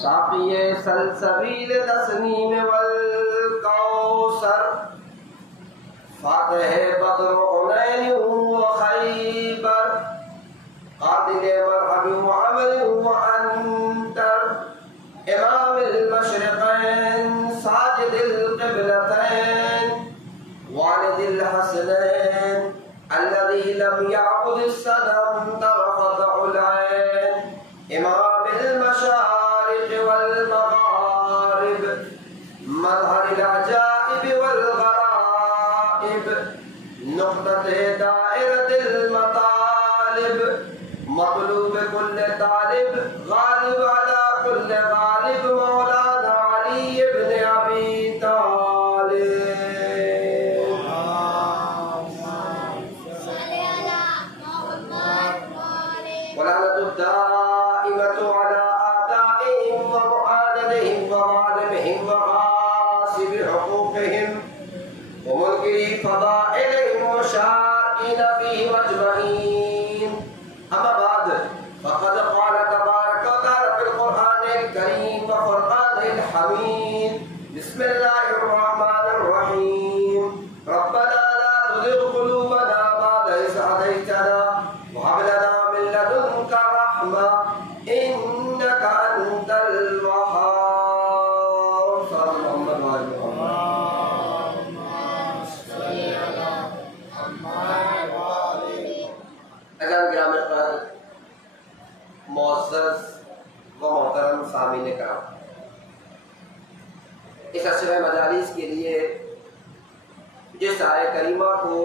ساقی سلسبیل تسنیم والکوثر فاتح بدر حنین و خیبر قاتل مرحب وعمل وعنتر امام المشرقین ساجد القبلتین والد الحسنین الذي لم يعبد الصنم طرفة العين امام المشارق والمغارب مظهر العجائب والغرائب نقطة دائرة المطالب مطلوب كل طالب غالب على كل غالب مولانا علي بن أبي طالب ولعنة الدائمة على أعدائهم ومعاندهم وظالمهم وغاصب حقوقهم ومنكري فضائلهم وشائين فيه أجمعين أما بعد فقد قال تبارك وتعالى في القرآن الكريم وفرقانه الحميد بسم الله الرحمن الرحيم ربنا لا تزغ قلوبنا بعد إذ هديتنا وهب لنا من لدنك رحمة إنك أنت الوهاب صلى محمد وآل محمد اعزائي گرامی حضرات معزز و محترم سامعین کرام اس عشرہ مجالس کے لیے جس آیہ کریمہ کو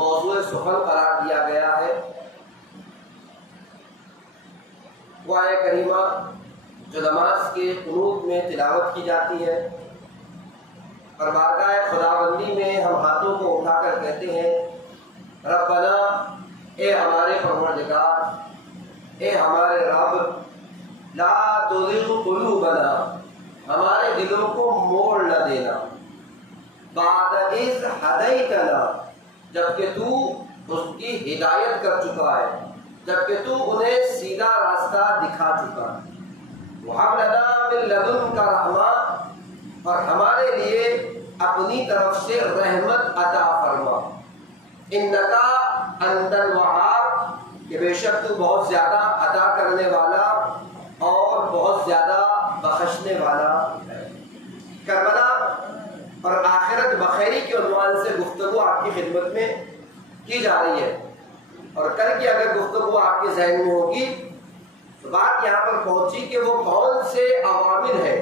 موضوع سخن قرار دیا گیا ہے وہ آیہ کریمہ جو نماز کے قنوت میں تلاوت کی جاتی ہے اور بارگاہ خداوندی میں ہم ہاتھوں کو اٹھا کر کہتے ہیں ربنا اے ہمارے پروردگار اے ہمارے رب لا تزغ قلوبنا ہمارے دلوں کو موڑ نہ دینا بعد اذ ہدیتنا جبکہ تو اس کی ہدایت کر چکا ہے جبکہ تو انہیں سیدھا راستہ دکھا چکا ہے وَهَبْ لَنَا مِن لَدُنْكَ رَحْمَةً اور ہمارے لیے اپنی طرف سے رحمت عطا فرما اِنَّكَ أَنْتَ الْوَهَّابُ کہ بے شک تو بہت زیادہ عطا کرنے والا اور بہت زیادہ بخشنے والا ہے۔ کربلا اور آخرت بخیری کے عنوان سے گفتگو آپ کی خدمت میں کی جا رہی ہے اور کل کی اگر گفتگو آپ کے ذہن میں ہوگی تو بات یہاں پر پہنچی کہ وہ کون سے عوامل ہیں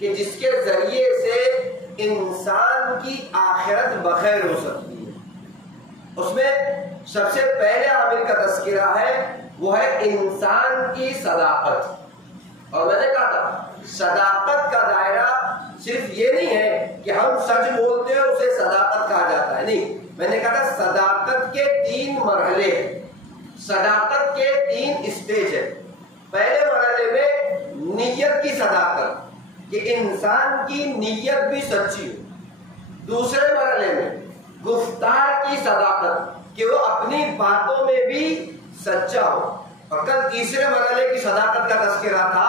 کہ جس کے ذریعے سے انسان کی آخرت بخیر ہو سکتی ہے۔ اس میں سب سے پہلے عامل کا تذکرہ ہے وہ ہے انسان کی صداقت اور میں نے کہا تھا صداقت کا دائرہ صرف یہ نہیں ہے کہ ہم سچ بولتے ہیں اسے صداقت کہا جاتا ہے نہیں میں نے کہا تھا صداقت کے 3 مرحلے ہیں صداقت کے 3 اسٹیج ہیں پہلے مرحلے میں نیت کی صداقت کہ انسان کی نیت بھی سچی ہو دوسرے مرحلے میں گفتار کی صداقت کہ وہ اپنی باتوں میں بھی سچا ہو اور کل تیسرے مرحلے کی صداقت کا تذکرہ تھا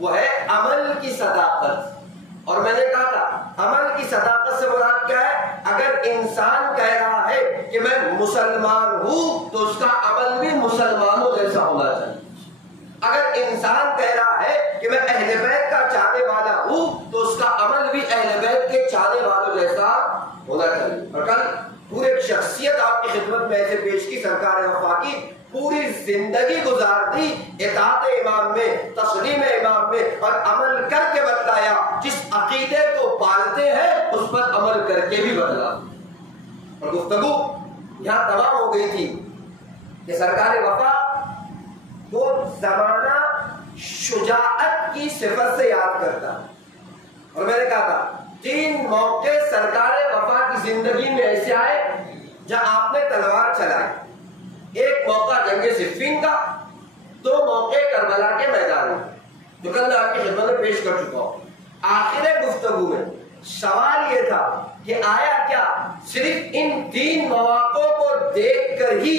وہ ہے عمل کی صداقت اور میں نے کہا تھا عمل کی صداقت سے مراد کیا ہے اگر انسان کہہ رہا ہے کہ میں مسلمان ہوں تو اس کا عمل بھی مسلمانوں جیسا ہونا چاہیے اگر انسان کہہ رہا ہے کہ میں اہل بیت کا چاہنے والا ہوں تو اس کا عمل بھی اہل بیت کے چاہنے والوں جیسا ہونا چاہیے اور کل پورے شخصیت آپ کی خدمت میں ایسے پیش کی سرکار وفا کی پوری زندگی گزار دی اطاعت امام میں تسلیم امام میں اور عمل کر کے بتلایا جس عقیدے کو پالتے ہیں اس پر عمل کر کے بھی بتلا اور گفتگو یہاں تمام ہو گئی تھی کہ سرکار وفا وہ زمانہ شجاعت کی صفت سے یاد کرتا اور میں نے کہا تھا 3 موقع سرکار وفا کی زندگی میں ایسے آئے جہاں آپ نے تلوار چلائی ایک موقع جنگ صفین کا 2 موقع کربلا کے میدان میں جو کل میں آپ کی خدمت میں پیش کر چکا ہوں آخر گفتگو میں سوال یہ تھا کہ آیا کیا صرف ان 3 مواقع کو دیکھ کر ہی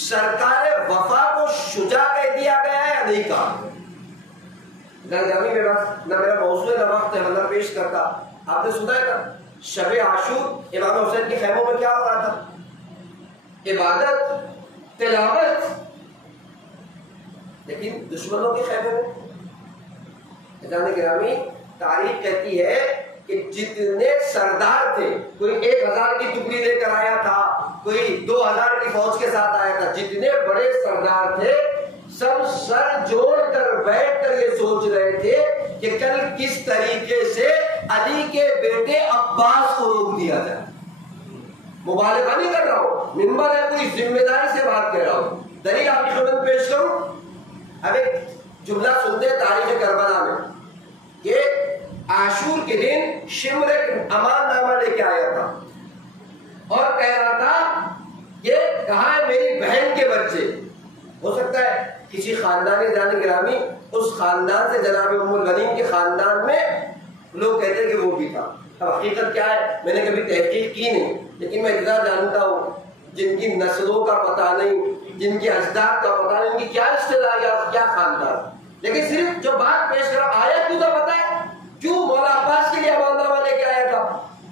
سرکار وفا کو شجاع کہہ دیا گیا ہے یا نہیں کہا گرامی میں بس نہ میرا موضوع نہ وقت ہے ورنہ پیش کرتا. آپ نے سنا ہے نا شب عاشور امام حسین کے خیموں میں کیا ہو رہا تھا؟ عبادت، تلاوت. لیکن دشمنوں کے خیمے میں گرامی تاریخ کہتی ہے کہ جتنے سردار تھے، کوئی 1000 کی ٹکڑی لے کر آیا تھا، کوئی 2000 کی فوج کے ساتھ آیا تھا، جتنے بڑے سردار تھے سب سر جوڑ کر بیٹھ کر یہ سوچ رہے تھے کہ کل کس طریقے سے علی کے بیٹے عباس کو روک دیا جائے. مبالغہ نہیں کر رہا ہوں، منبر ہے، کوئی ذمہ داری سے بات کہہ رہا ہوں. دلیل آپ کی خدمت پیش کروں. اب ایک جملہ سنتے ہیں تاریخ کربلا میں کہ عاشور کے دن شمر ایک امان نامہ لے کے آیا تھا اور کہہ رہا تھا کہ کہاں ہے میری بہن کے بچے. ہو سکتا ہے کسی خاندانی جان گرامی اس خاندان سے جناب ام الغنیم کے خاندان میں لوگ کہتے ہیں کہ وہ بھی تھا. اب حقیقت کیا ہے میں نے کبھی تحقیق کی نہیں، لیکن میں اتنا جانتا ہوں جن کی نسلوں کا پتہ نہیں، جن کی اجداد کا پتہ نہیں، ان کی کیا رشتے داری اور کیا خاندان. لیکن صرف جو بات پیش کرا آیا کیوں تھا پتہ ہے؟ کیوں مولا عباس کے لیے امان نامہ لے کے آیا تھا؟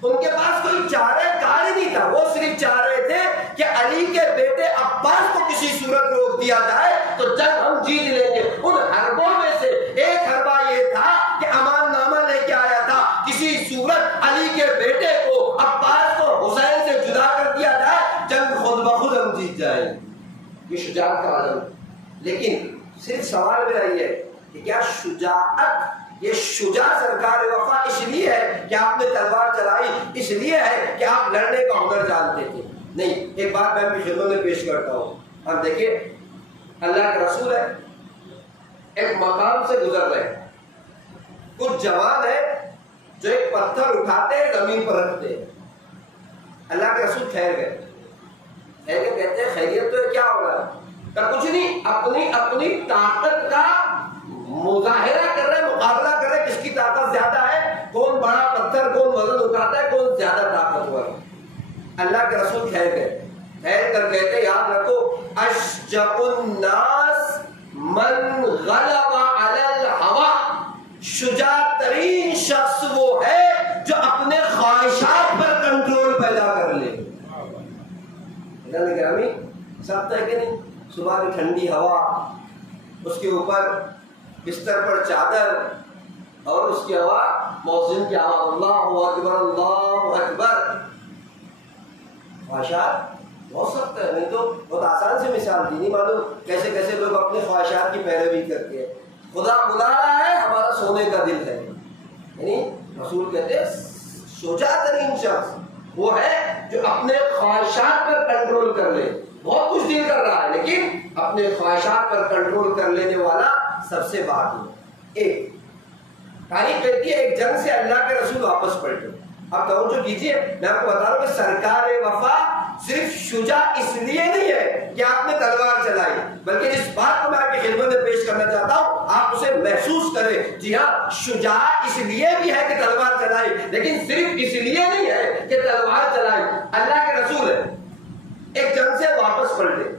ان کے پاس کوئی چارہ کار ہی نہیں تھا. وہ صرف چاہ رہے تھے کہ علی کے بیٹے عباس کو کسی صورت روک دیا جائے تو جنگ ہم جیت لیں گے. ان حربوں میں سے ایک حربہ یہ تھا کہ امان نامہ لے کے آیا تھا کسی صورت علی کے بیٹے کو عباس کو حسین سے جدا کر دیا جائے، جنگ خود بخود ہم جیت جائیں. یہ شجاعت کا عالم. لیکن صرف سوال میرا یہ ہے کہ کیا شجاعت، یہ شجاع سرکار وفا اس لیے ہے کہ آپ نے تلوار چلائی، اس لیے ہے کہ آپ لڑنے کا ہنر جانتے تھے؟ نہیں. ایک بات میں اپنی خدمت میں پیش کرتا ہوں. اب دیکھیں اللہ کے رسول ہے، ایک مقام سے گزر رہے ہیں، کچھ جوان ہے جو ایک پتھر اٹھاتے ہیں زمین پر رکھتے ہیں. اللہ کے رسول ٹھہر گئے، ٹھہر کے کہتے ہیں خیریت تو کیا ہو رہا ہے؟ کہ کچھ نہیں، اپنی طاقت کا مظاہرہ کر رہے، مقابلہ کر رہے کس کی طاقت زیادہ ہے، کون بڑا پتھر، کون وزن اٹھاتا ہے، کون زیادہ طاقتور ہے. اللہ کے رسول ٹھہر گئے، ٹھہر کر کہتے یاد رکھو اشجع الناس من غلب علی الہوی، شجاع ترین شخص وہ ہے جو اپنے خواہشات پر کنٹرول پیدا کر لے. گرامی سب ہے کہ نہیں؟ صبح کی ٹھنڈی ہوا، اس کے اوپر بستر پر چادر اور اس کی ہوا مؤذن کی آواز اللہ اکبر اللہ اکبر. خواہشات بہت سخت ہے، نہیں تو بہت آسان سے مثال دی، نہیں معلوم کیسے کیسے لوگ اپنے خواہشات کی پیروی کرتے ہیں. خدا بلا رہا ہے، ہمارا سونے کا دل ہے. یعنی رسول کہتے ہیں شجاع ترین شخص وہ ہے جو اپنے خواہشات پر کنٹرول کر لے. بہت کچھ دل کر رہا ہے لیکن اپنے خواہشات پر کنٹرول کر لینے والا سب سے باقی ہے. ایک تاریخ کہتی ہے ایک جنگ سے اللہ کے رسول واپس پلٹے. اب توجہ کیجیے، میں آپ کو بتا رہا ہوں کہ سرکار وفا صرف شجاع اس لیے نہیں ہے کہ آپ نے تلوار چلائی، بلکہ جس بات کو میں آپ کی خدمت میں پیش کرنا چاہتا ہوں آپ اسے محسوس کریں. جی ہاں، شجاع اس لیے بھی ہے کہ تلوار چلائی، لیکن صرف اس لیے نہیں ہے کہ تلوار چلائی. اللہ کے رسول ہے ایک جنگ سے واپس پلٹے،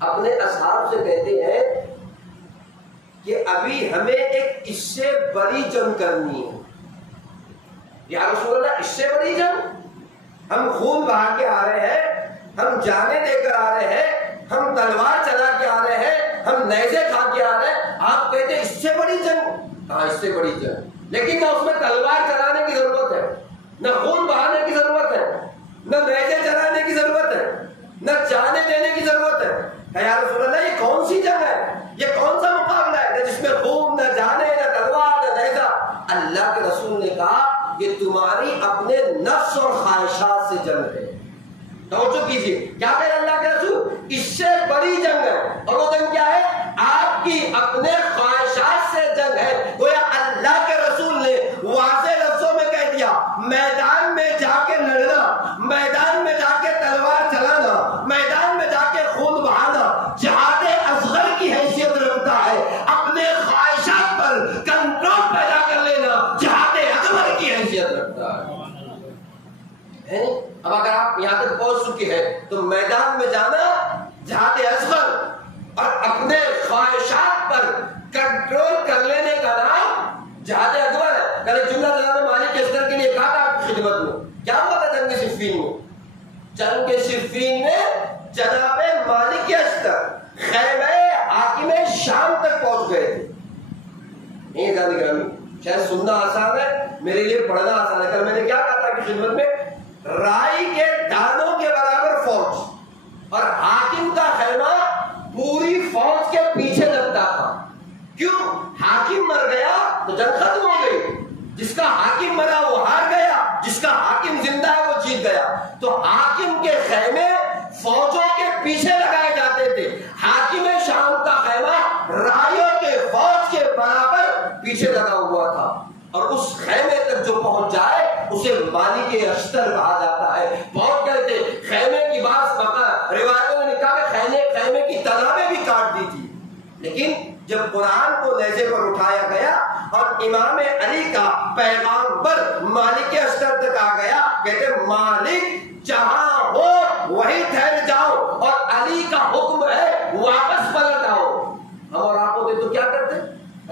اپنے اصحاب سے کہتے ہیں کہ ابھی ہمیں ایک اس سے بڑی جنگ کرنی ہے. یا رسول اللہ اس سے بڑی جنگ؟ ہم خون بہا کے آ رہے ہیں، ہم جانیں دے کر آ رہے ہیں، ہم تلوار چلا کے آ رہے ہیں، ہم نیزے کھا کے آ رہے ہیں، آپ کہتے ہیں اس سے بڑی جنگ؟ ہاں اس سے بڑی جنگ، لیکن نہ اس میں تلوار چلانے کی ضرورت ہے، نہ خون بہانے کی ضرورت ہے، نہ نیزے چلانے کی ضرورت ہے، نہ جانے دینے کی ضرورت ہے. یا رسول اللہ یہ کون سی جنگ ہے، یہ کون سا مقابلہ ہے جس میں خون نہ جانے نہ تلوار نہ نیزہ؟ اللہ کے رسول نے کہا یہ تمہاری اپنے نفس اور خواہشات سے جنگ ہے. توجہ کیجیے کیا کہ اللہ کے رسول اس سے بڑی جنگ ہے، اور وہ جنگ کیا ہے؟ آپ کی اپنے خواہشات سے جنگ ہے. گویا اللہ کے رسول نے واضح لفظوں میں کہہ دیا میدان میں جا کے لڑنا، میدان میں جا کے تلوار چلانا، میدان میں جا کے خون بہانا جہاد اصغر کی حیثیت رکھتا ہے. اپنے خواہشات پر کنٹرول پیدا کر لینا جہاد اکبر کی حیثیت رکھتا ہے. اب اگر آپ یہاں تک پہنچ چکے ہیں تو میدان میں جانا جہاد اصغر اور اپنے خواہشات پر کنٹرول کر لینے صفین میں، جنگ صفین میں جناب مالک اشتر خیمہ حاکم شام تک پہنچ گئے تھے. نہیں جانے گرامی، شاید سننا آسان ہے، میرے لیے پڑھنا آسان ہے. کل میں نے کیا کہا تھا کہ خدمت میں رائی کے دانوں کے برابر فوج اور حاکم کا خیمہ پوری فوج کے پیچھے لگتا تھا. کیوں؟ حاکم مر گیا تو جنگ ختم ہو گئی. جس کا حاکم مرا وہ ہار گیا، جس کا حاکم زندہ ہے وہ جیت گیا. تو حاکم کے خیمے فوجوں کے پیچھے لگائے جاتے تھے. حاکم شام کا خیمہ رائیوں کے فوج کے برابر پیچھے لگا ہوا تھا، اور اس خیمے تک جو پہنچ جائے اسے مالک اشتر کہا جاتا ہے. پہنچ گئے تھے. خیمے کی بات روایتوں نے لکھا کہ خیمے کی تلابیں بھی کاٹ دی تھی. لیکن جب قرآن کو نیزے پر اٹھایا گیا اور امام علی کا پیغام پر مالک اشتر تک آ گیا، کہتے مالک جہاں ہو وہی ٹھہر جاؤ، اور علی کا حکم ہے واپس پلٹ آؤ. ہم اور آپ ہوتے تو کیا کرتے؟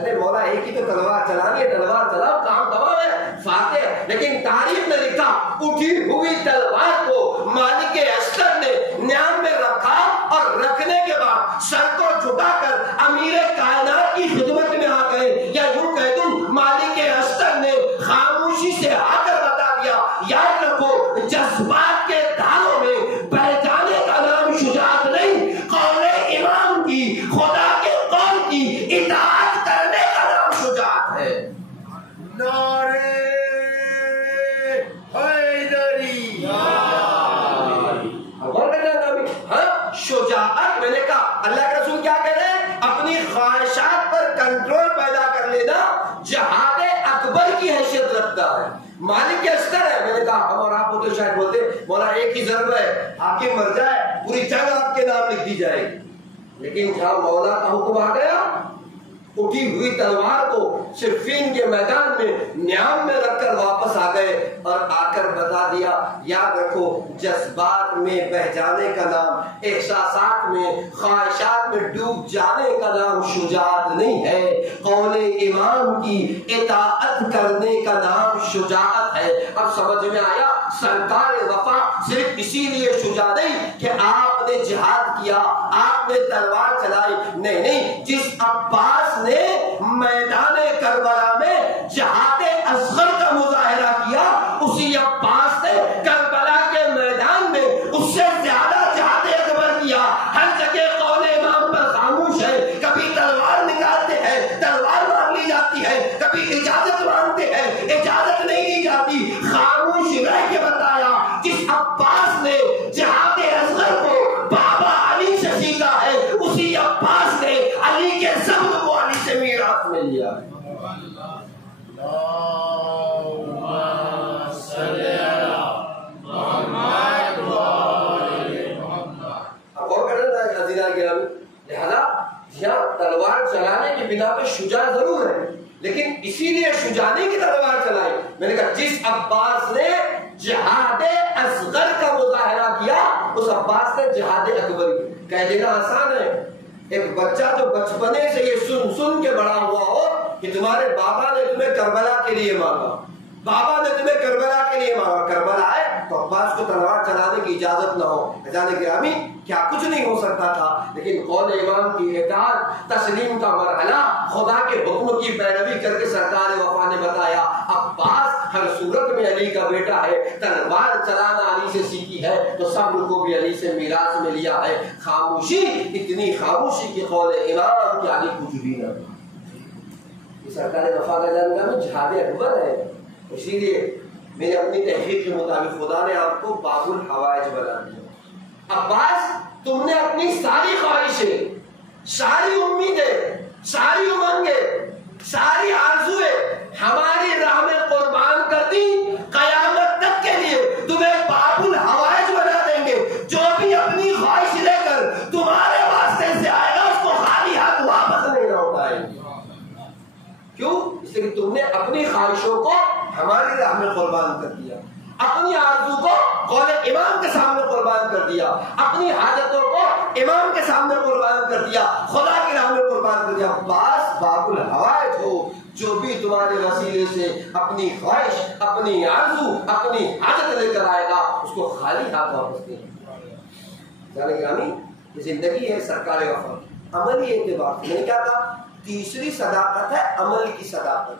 ارے مولا ایک ہی تو تلوار چلانی ہے، تلوار چلاؤ، کام تمام ہے، فاتح. لیکن تاریخ نے لکھا اٹھی ہوئی تلوار کو مالک اشتر نے نیام میں رکھا، اور رکھنے کے بعد سر کو جھکا کر امیر کائنات کی خدمت میں آ گئے. یا یوں کہہ دوں مالک اشتر نے خاموشی سے آ کر بتا دیا، یاد رکھو جذبات کے دھاروں میں بہ جانے کا نام شجاعت نہیں، قول امام کی، خدا کے قول کی اطاعت کرنے کا نام شجاعت ہے. نعرے حیدری. شجاعت، میں نے کہا اللہ کے رسول کیا کہہ رہے ہیں؟ اپنی خواہشات پر کنٹرول پیدا کر لینا جہاد اکبر کی حیثیت رکھتا ہے. مالک اشتر ہے. میں نے کہا ہم اور آپ ہوتے شاید بولتے مولا ایک ہی ضرب ہے، حاکم مر جائے پوری جنگ آپ کے نام لکھ دی جائے گی. لیکن جہاں مولا کا حکم آ گیا، اٹھی ہوئی تلوار کو صفین کے میدان میں نیام میں رکھ کر واپس آ گئے، اور آ کر بتا دیا یاد رکھو جذبات میں بہ جانے کا نام، احساسات میں، خواہشات میں ڈوب جانے کا نام شجاعت نہیں ہے، قول امام کی اطاعت کرنے کا نام شجاعت ہے. اب سمجھ میں آیا سرکار وفا صرف اسی لیے شجاع نہیں کہ آپ نے جہاد کیا، آپ نے تلوار چلائی، نہیں، جس عباس نے میدان کربلا میں جہاد اصغر کا مظاہرہ کیا، اسی عباس نے کربلا کے میدان میں اس سے زیادہ جہاد اکبر کیا. ہر جگہ قول امام پر خاموش ہے، کبھی تلوار نکالتے ہیں، تلوار مانگ لی جاتی ہے، کبھی اجازت مانگتے ہیں، اجازت نہیں دی جاتی. خاموش رہ کے بتایا جس عباس نے جہاد اصغر کو بابا علی سے سیکھا ہے، اسی عباس نے علی کے صبر کو علی سے میراث میں لیا. لہذا یہاں تلوار چلانے کی بنا پہ شجاع ضرور ہے، لیکن اسی لیے شجاعی کی تلوار چلائی. میں نے کہا جس عباس نے جہاد اصغر کا مظاہرہ کیا، اس عباس نے جہاد اکبر کہہ دینا آسان ہے. ایک بچہ جو بچپنے سے یہ سن کے بڑا ہوا ہو کہ تمہارے بابا نے تمہیں کربلا کے لیے مانگا، بابا نے تمہیں کربلا کے لیے مانگا، کربلا آئے تو عباس کو تلوار چلانے کی اجازت نہ ہو. جانے گرامی کیا کچھ نہیں ہو سکتا تھا، لیکن قول امام کی اطاعت، تسلیم کا مرحلہ، خدا کے حکم کی پیروی کر کے سرکار وفا نے بتایا عباس ہر صورت میں علی کا بیٹا ہے، تلوار چلانا علی سے سیکھی ہے تو صبر کو بھی علی سے میراث میں لیا ہے. خاموشی، اتنی خاموشی کی قول امام کہ علی کچھ بھی نہ. سرکار وفا کا جاننا میں جہاد اکبر ہے. اسی لیے میرے اپنی تحقیق کے مطابق خدا نے آپ کو باب الحوائج بنا دیا. عباس تم نے اپنی ساری خواہشیں، ساری امیدیں، ساری امنگیں، ساری آرزویں ہماری راہ میں قربان کر دی، قیامت تک کے لیے تمہیں باب الحوائج بنا دیں گے. جو بھی اپنی خواہش لے کر تمہارے واسطے سے آئے گا اس کو خالی ہاتھ واپس نہیں لوٹائیں گے. کیوں؟ اس لیے کہ تم نے اپنی خواہشوں کو ہماری راہ میں قربان کر دیا، اپنی آرزو کو قول امام کے سامنے قربان کر دیا، اپنی حاجتوں کو امام کے سامنے قربان کر دیا، خدا کی راہ میں قربان کر دیا. عباس اسباب الحوائج ہو، جو بھی تمہارے وسیلے سے اپنی خواہش، اپنی آرزو، اپنی حاجت لے کر آئے گا، اس کو خالی ہاتھ واپس دیں۔ گرامی، یہ زندگی ہے سرکار وفا، عملی اعتبار سے میں نے کیا کہا، تیسری صداقت ہے عمل کی صداقت۔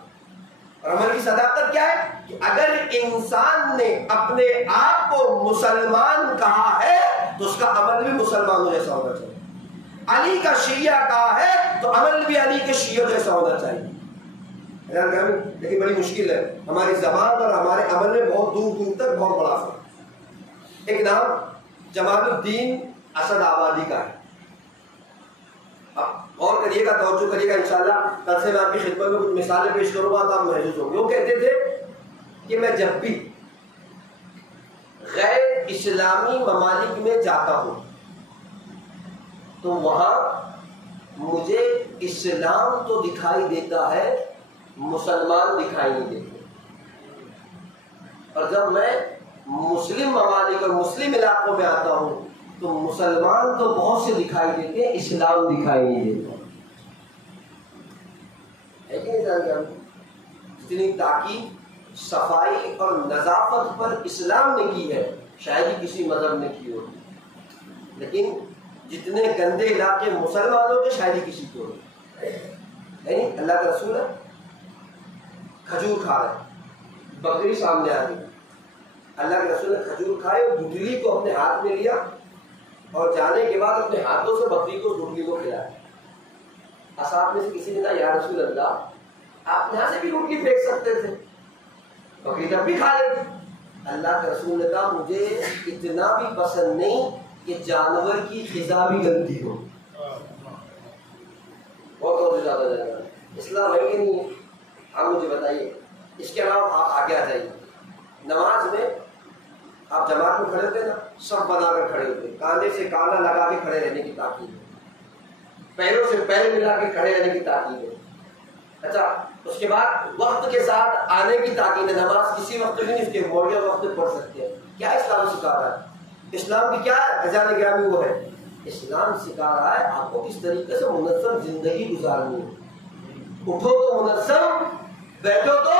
اور عمل کی صداقت کیا ہے کہ اگر انسان نے اپنے آپ کو مسلمان کہا ہے تو اس کا عمل بھی مسلمانوں جیسا ہونا چاہیے۔ علی کا شیعہ کہا ہے تو عمل بھی علی کے شیعہ جیسا ہونا چاہیے۔ لیکن بڑی مشکل ہے، ہماری زبان اور ہمارے عمل میں بہت دور دور تک بہت بڑا فرق۔ ایک نام جمال الدین اسد آبادی کا ہے، غور کریے گا، توجہ کریے گا، انشاءاللہ کل سے میں آپ کی خدمت میں کچھ مثالیں پیش کروں گا تو آپ محسوس ہوں گے۔ وہ کہتے تھے کہ میں جب بھی غیر اسلامی ممالک میں جاتا ہوں تو وہاں مجھے اسلام تو دکھائی دیتا ہے، مسلمان دکھائی نہیں دیتے، اور جب میں مسلم ممالک اور مسلم علاقوں میں آتا ہوں تو مسلمان تو بہت سے دکھائی دیتے ہیں، اسلام دکھائی نہیں دیتا ہے کہ نہیں؟ جتنی تاکید صفائی اور نظافت پر اسلام نے کی ہے شاید ہی کسی مذہب نے کی ہوگی، لیکن جتنے گندے علاقے مسلمانوں کے شاید ہی کسی کو نہیں۔ اللہ کا رسول ہے، کھجور کھا رہے، بکری سامنے آ گئی، اللہ کے رسول نے کھجور کھائے اور گٹلی کو اپنے ہاتھ میں لیا اور جانے کے بعد اپنے ہاتھوں سے بکری کو گٹلی کو کھلایا۔ اصحاب میں سے کسی نے کہا یا رسول اللہ آپ یہاں سے بھی گٹلی پھینک سکتے تھے، بکری تب بھی کھا لیتی۔ اللہ کے رسول نے کہا مجھے اتنا بھی پسند نہیں کہ جانور کی غذا بھی گندی ہو۔ بہت زیادہ جائے گا، اسلام ہے کہ نہیں ہے؟ آپ مجھے بتائیے۔ اس کے علاوہ آپ آگے آ جائیے، نماز میں آپ جماعت میں کھڑے ہوتے نا، سب بنا کر کھڑے ہوتے، کاندھے سے کاندھا لگا کے کھڑے رہنے کی تاکید ہے، پیروں سے پیر ملا کے کھڑے رہنے کی تاکید ہے۔ اچھا، اس کے بعد وقت کے ساتھ آنے کی تاکید ہے، نماز کسی وقت بھی نہیں، اس کے موڑیا وقت پڑھ سکتے ہیں۔ کیا اسلام سکھا رہا ہے؟ اسلام کی کیا عزیزان گرامی وہ ہے، اسلام سکھا رہا ہے آپ کو کس طریقے سے منظم زندگی گزارنی ہے۔ اٹھو تو منظم، بیٹھو تو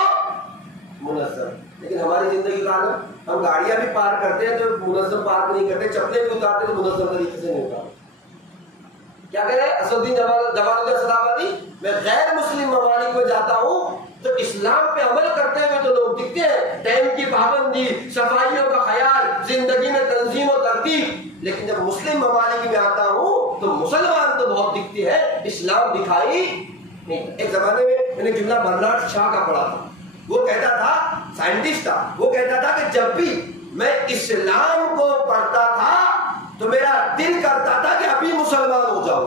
منظم۔ لیکن ہماری زندگی کا نا، ہم گاڑیاں بھی پارک کرتے ہیں تو منظم پارک نہیں کرتے، چپلیں بھی اتارتے تو منظم طریقے سے نہیں اتارتے۔ کیا کہہ رہے ہیں اسد الدین جمال الدین اسد آبادی، میں غیر مسلم ممالک میں جاتا ہوں تو اسلام پہ عمل کرتے ہوئے تو لوگ دکھتے ہیں، ٹائم کی پابندی، صفائیوں کا خیال، زندگی میں تنظیم و ترتیب، لیکن جب مسلم ممالک میں آتا ہوں تو مسلمان تو بہت دکھتے ہیں، اسلام دکھائی نہیں۔ ایک زمانے میں نے جملہ برنارڈ شاہ کا پڑھا تھا، وہ کہتا تھا، سائنٹسٹ تھا، وہ کہتا تھا کہ جب بھی میں اسلام کو پڑھتا تھا تو میرا دل کرتا تھا کہ ابھی مسلمان ہو جاؤ،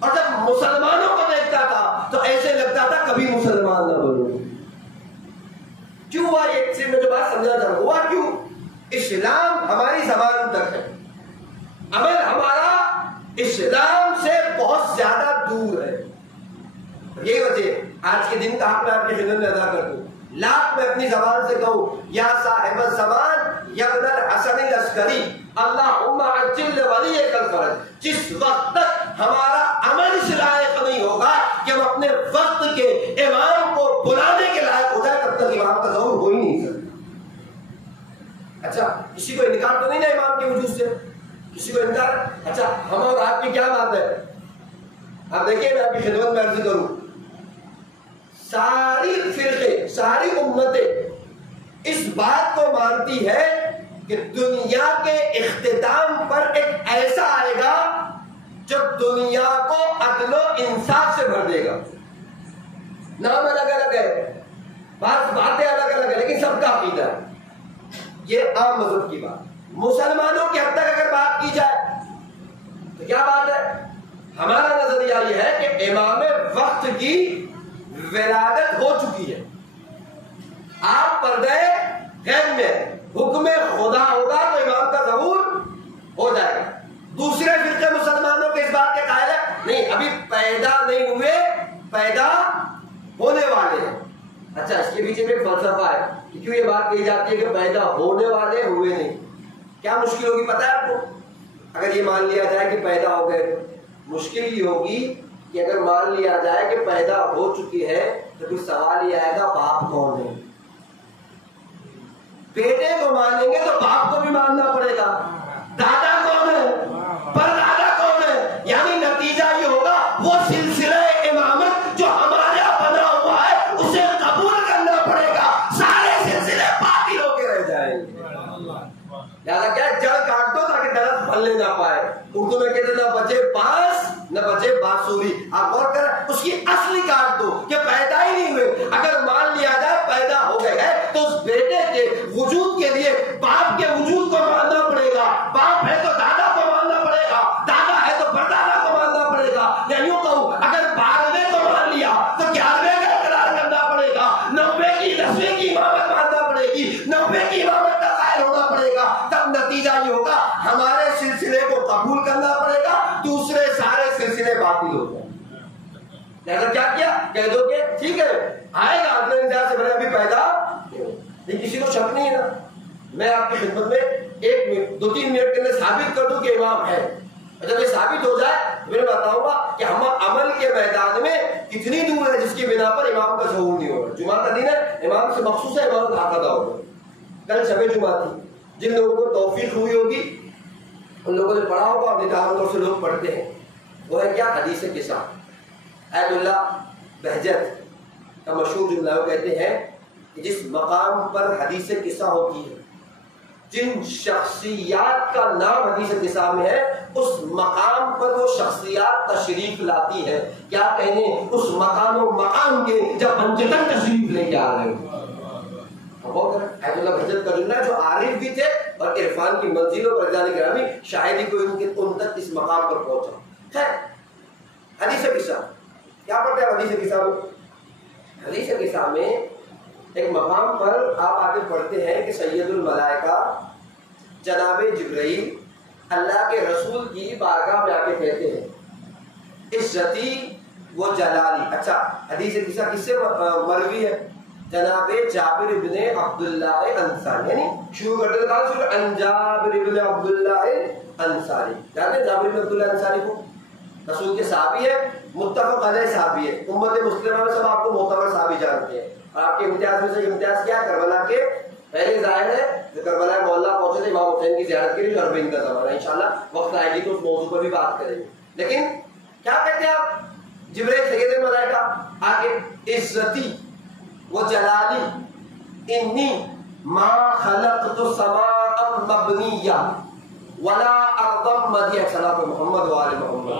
اور جب مسلمانوں کو دیکھتا تھا تو ایسے لگتا تھا کبھی مسلمان نہ بنوں۔ کیوں ہوا یہ؟ صرف میں جو بات سمجھنا چاہ رہا ہوں، ہوا کیوں؟ اسلام ہماری زبان تک ہے، عمل ہمارا اسلام سے بہت زیادہ دور ہے۔ یہی وجہ آج کے دن کا حق میں آپ کی خدمت میں ادا کر دوں، لاکھ میں اپنی زبان سے کہوں، یا صاحب الزمان یا ابن الحسن العسکری اللہم عجل ولیک الفرج، جس وقت تک ہمارا عمل اس لائق نہیں ہوگا کہ ہم اپنے وقت کے امام کو بلانے کے لائق ہو جائے، تب تک امام کا ظہور ہو ہی نہیں سکتا۔ اچھا، کسی کو انکار تو نہیں نا امام کے وجود سے؟ کسی کو انکار؟ اچھا، ہم اور آپ کی کیا بات ہے؟ آپ دیکھیں، میں آپ کی خدمت میں عرض کروں، ساری فرقے، ساری امتیں اس بات کو مانتی ہے کہ دنیا کے اختتام پر ایک ایسا آئے گا جو دنیا کو عدل و انصاف سے بھر دے گا۔ نام الگ الگ ہے، باتیں الگ الگ ہے، لیکن سب کا عقیدہ ہے۔ یہ عام مذہب کی بات۔ مسلمانوں کی حد تک اگر بات کی جائے تو کیا بات ہے؟ ہمارا نظریہ یہ ہے کہ امام وقت کی ولادت ہو چکی ہے، آپ پردے غیب میں، حکم خدا ہوگا تو امام کا ظہور ہو جائے گا۔ دوسرے فرقے مسلمانوں کے اس بات کے قائل ہے نہیں، ابھی پیدا نہیں ہوئے، پیدا ہونے والے ہیں۔ اچھا، اس کے پیچھے بھی ایک فلسفہ ہے کہ کیوں یہ بات کہی جاتی ہے کہ پیدا ہونے والے ہوئے نہیں۔ کیا مشکل ہوگی پتہ ہے آپ کو؟ اگر یہ مان لیا جائے کہ پیدا ہو گئے، مشکل یہ ہوگی کہ اگر مان لیا جائے کہ پیدا ہو چکی ہے تو پھر سوال یہ آئے گا باپ کون ہے؟ بیٹے کو مانیں گے تو باپ کو بھی ماننا پڑے گا، دادا کون ہے، پردادا کون ہے، یعنی نتیجہ یہ ہوگا وہ سلسلہ امامت جو ہمارے یہاں بنا ہوا ہے اسے قبول کرنا پڑے گا، سارے سلسلے باطل ہو کے رہ جائیں گے۔ لہٰذا کیا جڑ کاٹ دو تاکہ درخت پھلنے نہ پائے۔ اردو میں کہتے نہ بچے بانس نہ بچے بانسوری، آپ غور کریں اس کی اصلی کاٹ دو کہ پیدا ہی نہیں ہوئے۔ اگر مان لیا جائے پیدا ہو گئے ہیں تو اس بیٹے کے وجود کے لیے باپ کے وجود کو ماننا پڑے گا، باپ ہے تو دادا کو ماننا پڑے گا، دادا ہے تو پردادا کو ماننا پڑے گا، یا یوں کہوں اگر 12ویں کو مان لیا تو 11ویں کا اقرار کرنا پڑے گا، 9ویں کی 10ویں کی امامت ماننا پڑے گی، 9ویں کی امامت کا قائل ہونا پڑے گا۔ تب نتیجہ یہ ہوگا ہمارے سلسلے کو قبول کرنا پڑے گا، دوسرے سارے سلسلے باطل ہو جائیں۔ لہذا کیا کیا؟ کہہ دو کہ ٹھیک ہے آئے گا اپنے انتظار سے بڑے ابھی پیدا نہیں، کسی کو شک نہیں ہے نا۔ میں آپ کی خدمت میں 1 منٹ 2-3 منٹ کے اندر ثابت کر دوں کہ امام ہے، جب یہ ثابت ہو جائے تو میں بتاؤں گا کہ ہم عمل کے میدان میں کتنی دور ہے جس کی بنا پر امام کا ظہور نہیں ہوگا۔ جمعہ کا دن ہے، امام سے مخصوص ہے، امام کا حق ادا ہوگا۔ کل شب جمعہ تھی، جن لوگوں کو توفیق ہوئی ہوگی ان لوگوں نے پڑھا ہوگا، اور نکاح طور سے لوگ پڑھتے ہیں، وہ ہے کیا؟ حدیث قصہ۔ عید اللہ بہجت کا مشہور جملہ وہ کہتے ہیں کہ جس مقام پر حدیث قصہ ہوتی ہے، جن شخصیات کا نام حدیث قصہ میں ہے، اس مقام پر وہ شخصیات تشریف لاتی ہے۔ کیا کہنے اس مقام و مقام کے جب پنجتن تشریف لے کے آ رہے ہیں۔ عید اللہ بہجت کا جملہ جو عارف بھی تھے اور عرفان کی منزلوں پر جانے گرامی شاید ہی کوئی ان تک اس مقام پر پہنچا۔ خیر حدیث قصہ کیا پڑھتے ہیں؟ حدیث قصہ میں حدیث قصہ میں ایک مقام پر آپ آگے پڑھتے ہیں کہ سید الملائکہ جناب جبرائیل اللہ کے رسول کی بارگاہ میں آ کے کہتے ہیں عزتی و جلالی۔ اچھا حدیث قصہ کس سے مروی ہے؟ جناب جابر ابن عبداللہ انصاری، یعنی شروع کرتے ہیں کہا سورہ ان جابر ابن عبداللہ انصاری۔ جانتے ہیں جابر ابن عبداللہ انصاری کو؟ رسول کے صحابی ہے، متفق علیہ صحابی ہے، امت مسلمہ میں سب آپ کو معتبر صحابی جانتے ہیں۔ اور آپ کے امتیاز میں سے امتیاز کیا ہے؟ کربلا کے پہلے ظاہر ہے جو کربلا مولا پہنچے تھے امام حسین کی زیارت کے لیے، جو 40 کا زمانہ، انشاءاللہ وقت آئے گی تو اس موضوع پر بھی بات کریں گے۔ لیکن کیا کہتے ہیں آپ؟ جبرائیل سید الملائکہ آگے عزتی و جلالی انی ما خلقت سماء مبنیہ ولا ارضا مدیہ۔ صلاۃ محمد و آل محمد۔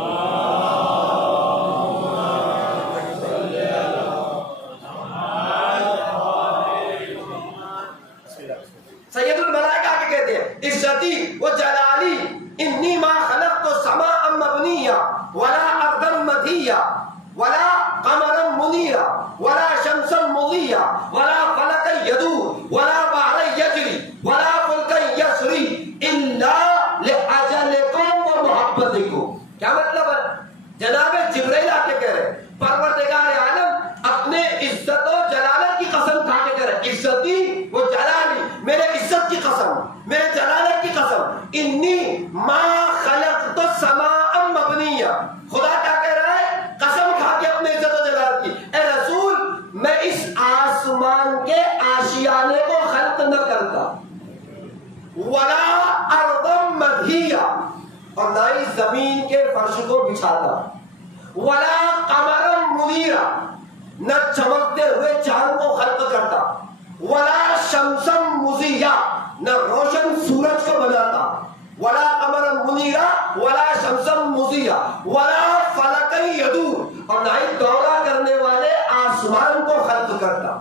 سید الملائکہ کے کہتے ہیں عزتی و جلالی انی ما خلقت سماء مبنیہ ولا ارضا مدیہ ولا قمرا منیرا ولا شمسا مضیہ ولا فلکا یدور ولا بحرا یجری ولا فلکا یسری الا لاجلکم و محبتکم۔ کیا مطلب ہے؟ جناب جبرائیل آ کے کہہ رہے ہیں پروردگار عالم اپنے عزت و جلالت کی قسم کھا کے کہہ رہے ہیں عزتی و جلالی، میرے عزت کی قسم، میرے جلالت کی قسم، انی ما خلقت السماء مبنیہ۔ خدا کیا کہہ رہا ہے؟ قسم کھا کے اپنے عزت و جلالت کی، اے رسول میں اس آسمان کے آشیانے کو خلق نہ کرتا، ولا ارضا مدھیہ اور نہ ہی زمین کے فرش کو بچھاتا، ولا قمرا منیرا نہ چمکتے ہوئے چاند کو خلق کرتا، ولا شمسا مضیہ نہ روشن سورج کو بناتا، ولا قمرا منیرا ولا شمسا مضیہ ولا فلکا یدور اور نہ ہی دورہ کرنے والے آسمان کو خلق کرتا،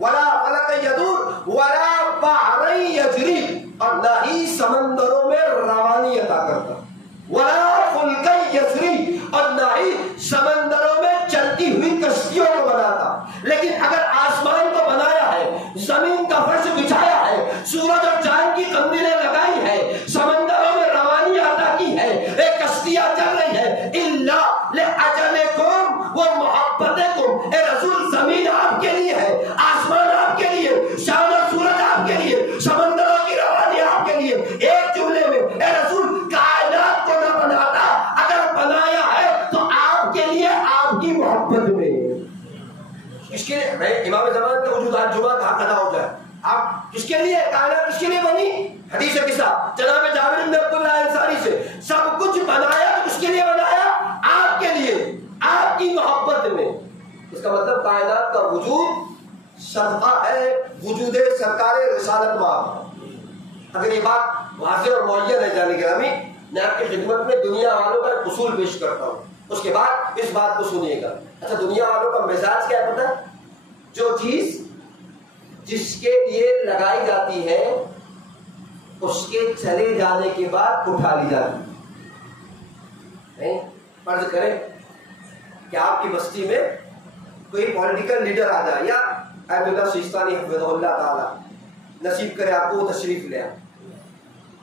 ولا فلکا یدور ولا بحرا یجری اور نہ ہی سمندروں میں روانی عطا کرتا، ولا فلکا یسری اور نہ ہی سمندروں میں چلتی ہوئی کشتیوں کو بناتا۔ لیکن اگر آسمان کو بنایا ہے، زمین کا فرش بچھایا ہے، سورج اور چاند کی قندیلیں لگائی ہے، سمندروں میں روانی عطا کی ہے، ایک کشتیاں چل رہی ہے، الا لاجلکم و محبتکم، اے رسول زمین آپ کے لیے ہے، آسمان آپ کے لیے، چاند اور سورج آپ کے لیے، سمندروں کی روانی آپ کے لیے۔ ایک جملے میں اے رسول کائنات کو نہ بناتا، اگر بنایا ہے تو آپ کے لیے کس کے لیے؟ میں امام زمان کا وجود آج جمعہ کہاں ادا ہو جائے، آپ کس کے لیے کائنات کس کے لیے بنی؟ حدیث قصہ جناب جابر بن عبداللہ انصاری سے، سب کچھ بنایا تو کس کے لیے بنایا؟ آپ کے لیے، آپ کی محبت میں۔ اس کا مطلب کائنات کا وجود صدقہ ہے وجود سرکار رسالت مآب۔ اگر یہ بات واضح اور معین ہے جانے گرامی، میں آپ کی خدمت میں دنیا والوں کا ایک اصول پیش کرتا ہوں، اس کے بعد اس بات کو سنیے گا۔ اچھا، دنیا والوں کا مزاج کیا ہے پتہ ہے؟ جو چیز جس کے لیے لگائی جاتی ہے اس کے چلے جانے کے بعد اٹھا لی جاتی ہے۔ فرض کریں کہ آپ کی بستی میں کوئی پولیٹیکل لیڈر آ جائے، یا ایت اللہ سیستانی حفظہ اللہ تعالی نصیب کرے آپ کو وہ تشریف لے آئے،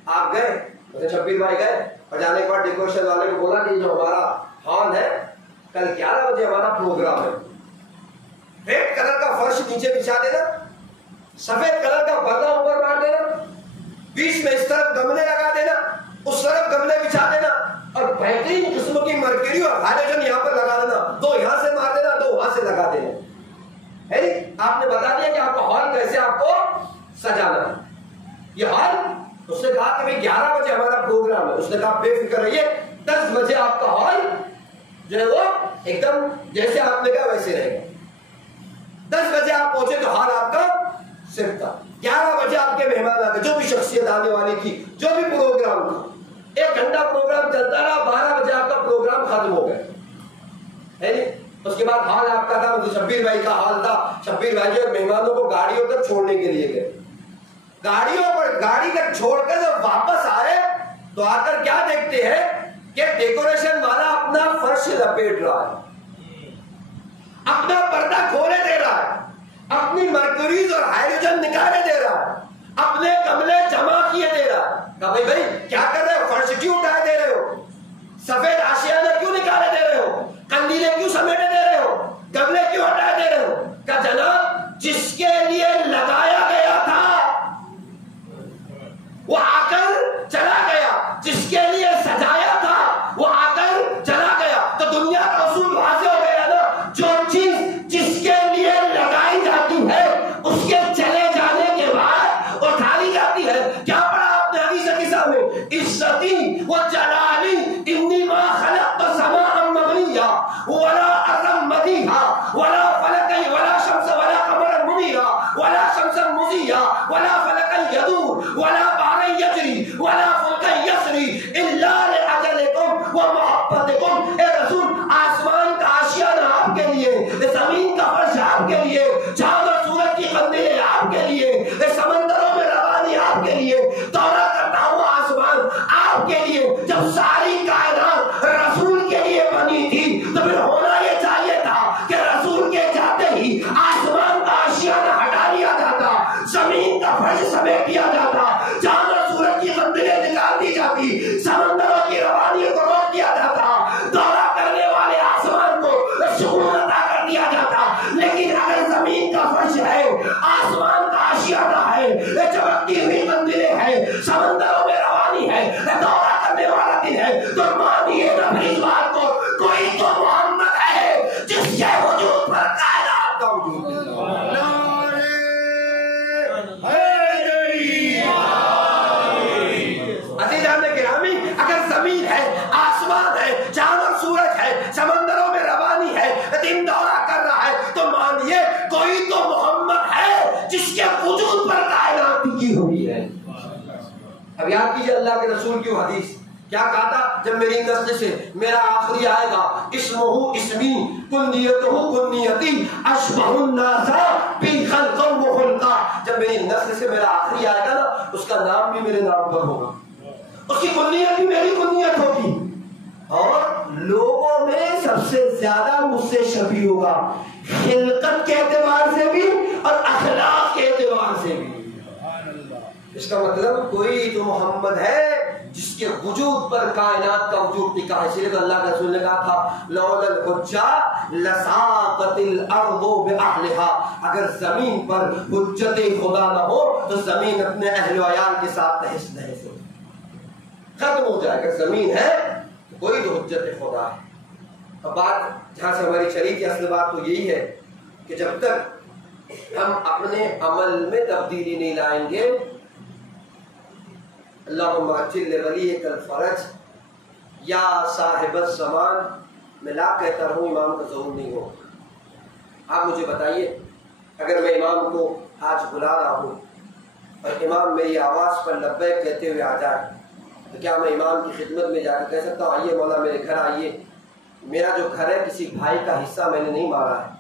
آپ گئے، شبیر بھائی گئے، اور جانے کے بعد ڈیکوریشن والے کو بولا کہ جو ہمارا ہال ہے کل 11 بجے ہمارا پروگرام ہے، ریڈ کلر کا فرش نیچے بچھا دینا، سفید کلر کا پردہ اوپر مار دینا، بیچ میں اس طرف گملے لگا دینا، اس طرف گملے بچھا دینا، اور بہترین قسم کی مرکری اور ہائیڈروجن یہاں پر لگا دینا، دو یہاں سے مار دینا، دو وہاں سے لگا دینا۔ آپ نے بتا دیا کہ آپ کا ہال کیسے آپ کو سجانا ہے۔ یہ ہال اس نے کہا کہ بھائی 11 بجے ہمارا پروگرام ہے، اس نے کہا بے فکر رہیے، 10 بجے آپ کا ہال جو ہے وہ ایک دم جیسے آپ نے کہا ویسے رہے گا۔ 10 بجے آپ پہنچے تو ہال آپ کا صرف تھا، 11 بجے آپ کے مہمان آ گئے، جو بھی شخصیت آنے والی تھی، جو بھی پروگرام تھا، 1 گھنٹہ پروگرام چلتا رہا، 12 بجے آپ کا پروگرام ختم ہو گیا۔ اس کے بعد ہال آپ کا تھا، شبیر بھائی کا ہال تھا، شبیر بھائی جو مہمانوں کو گاڑیوں تک چھوڑنے کے لیے گئے، گاڑیوں پر گاڑی تک چھوڑ کر جب واپس آئے تو آ کر کیا دیکھتے ہیں کہ ڈیکوریشن والا اپنا فرش لپیٹ رہا ہے، اپنا پردہ کھولے دے رہا ہے، اپنی مرکریز اور ہائیڈروجن نکالے دے رہا ہے، اپنے گملے جمع کیے دے رہا ہے۔ کہا بھائی کیا کر رہے ہو؟ فرش کیوں اٹھائے دے رہے ہو؟ سفید آشیانے کیوں نکالے دے رہے ہو؟ کندیلے کیوں سمیٹے دے رہے ہو؟ گملے کیوں ہٹائے دے رہے ہو؟ کہا جناب جس کے لیے لگایا گیا تھا وہ آ کر چلا گیا، جس کے لیے سجایا تھا وہ آ کر چلا گیا۔ تو دنیا کا اصول واضح ہو گیا نا، جو چیز جس کے لیے لگائی جاتی ہے اس کے چلے جانے کے بعد اٹھا لی جاتی ہے۔ کیا پڑھا آپ نے حدیث قصہ میں؟ عزتی و جلالی انی ما خلقت سماء مبنیہ ولا ارضا مدیحہ ولا فلکا ولا شمس ولا قمرا منیرا ولا شمسا مضیہ ولا فلکا یدور ولا ولا فلکا یسری الا لاجلکم ومحبتکم۔ اے رسول، آسمان کا آشیانہ آپ کے لیے، زمین کا فرش آپ کے لیے، چاند اور سورج کی قندیلیں آپ کے لیے، سمندروں میں روانی آپ کے لیے، دورہ کرتا ہوا آسمان آپ کے لیے۔ جب ساری کائنات رسول کے لیے بنی تھی تو پھر ہونا یہ چاہیے تھا کہ رسول کے جاتے ہی آسمان کا آشیانہ ہٹا لیا جاتا، زمین کا فرش سمیٹ دیا جاتا، چاند اور سورج کی قندیلیں نکال دی جاتی، سمندروں کی روانی کو روک دیا جاتا، دورہ کرنے والے آسمان کو سکون عطا کر دیا جاتا۔ لیکن اگر زمین کا فرش ہے، آسمان کا آشیانہ ہے، چمکتی ہوئی قندیلیں ہیں، سمندروں میں روانی ہے، دورہ کرنے والا دن ہے، تو مانیے نا پھر اس بات کو، کوئی تو محمد ہے جس کے وجود پر کائنات کا وجود ہے۔ زمین ہے، آسمان ہے، چاند اور سورج ہے، سمندروں میں روانی ہے، دن دورہ کر رہا ہے، تو مانیے کوئی تو محمد ہے جس کے وجود پر کائنات ٹکی ہوئی ہے۔ اب یاد کیجئے اللہ کے رسول کی حدیث کیا کہا تھا؟ جب میری نسل سے میرا آخری آئے گا، اسمہ اسمی کنیتہ کنیتی اشبہ الناس بی خلقا و خلقا، جب میری نسل سے میرا آخری آئے گا نا، اس کا نام بھی میرے نام پر ہوگا، اس کی کنیت بھی میری کنیت ہوگی، اور لوگوں میں سب سے زیادہ مجھ سے شبیہ ہوگا، خلقت کے اعتبار سے بھی اور اخلاق کے اعتبار سے بھی۔ اس کا مطلب کوئی تو محمد ہے جس کے وجود پر کائنات کا وجود ٹکا ہے۔ اس لیے تو اللہ کے رسول نے کہا تھا لولا الحجہ لساقت الارض باہلھا، اگر زمین پر حجت خدا نہ ہو تو زمین اپنے اہل و عیال کے ساتھ تہس نہس ہو ختم ہو جائے گا۔ زمین ہے تو کوئی تو حجت خدا ہے۔ اب بات جہاں سے ہماری چلی تھی، اصل بات تو یہی ہے کہ جب تک ہم اپنے عمل میں تبدیلی نہیں لائیں گے، اللہم عجل لولیک الفرج یا صاحب الزمان، میں لا کہتا رہوں امام کا ظہور نہیں ہو۔ آپ مجھے بتائیے، اگر میں امام کو آج بلا رہا ہوں اور امام میری آواز پر لبیک کہتے ہوئے آ جائے تو کیا میں امام کی خدمت میں جا کے کہہ سکتا ہوں آئیے مولا میرے گھر آئیے، میرا جو گھر ہے کسی بھائی کا حصہ میں نے نہیں مارا ہے،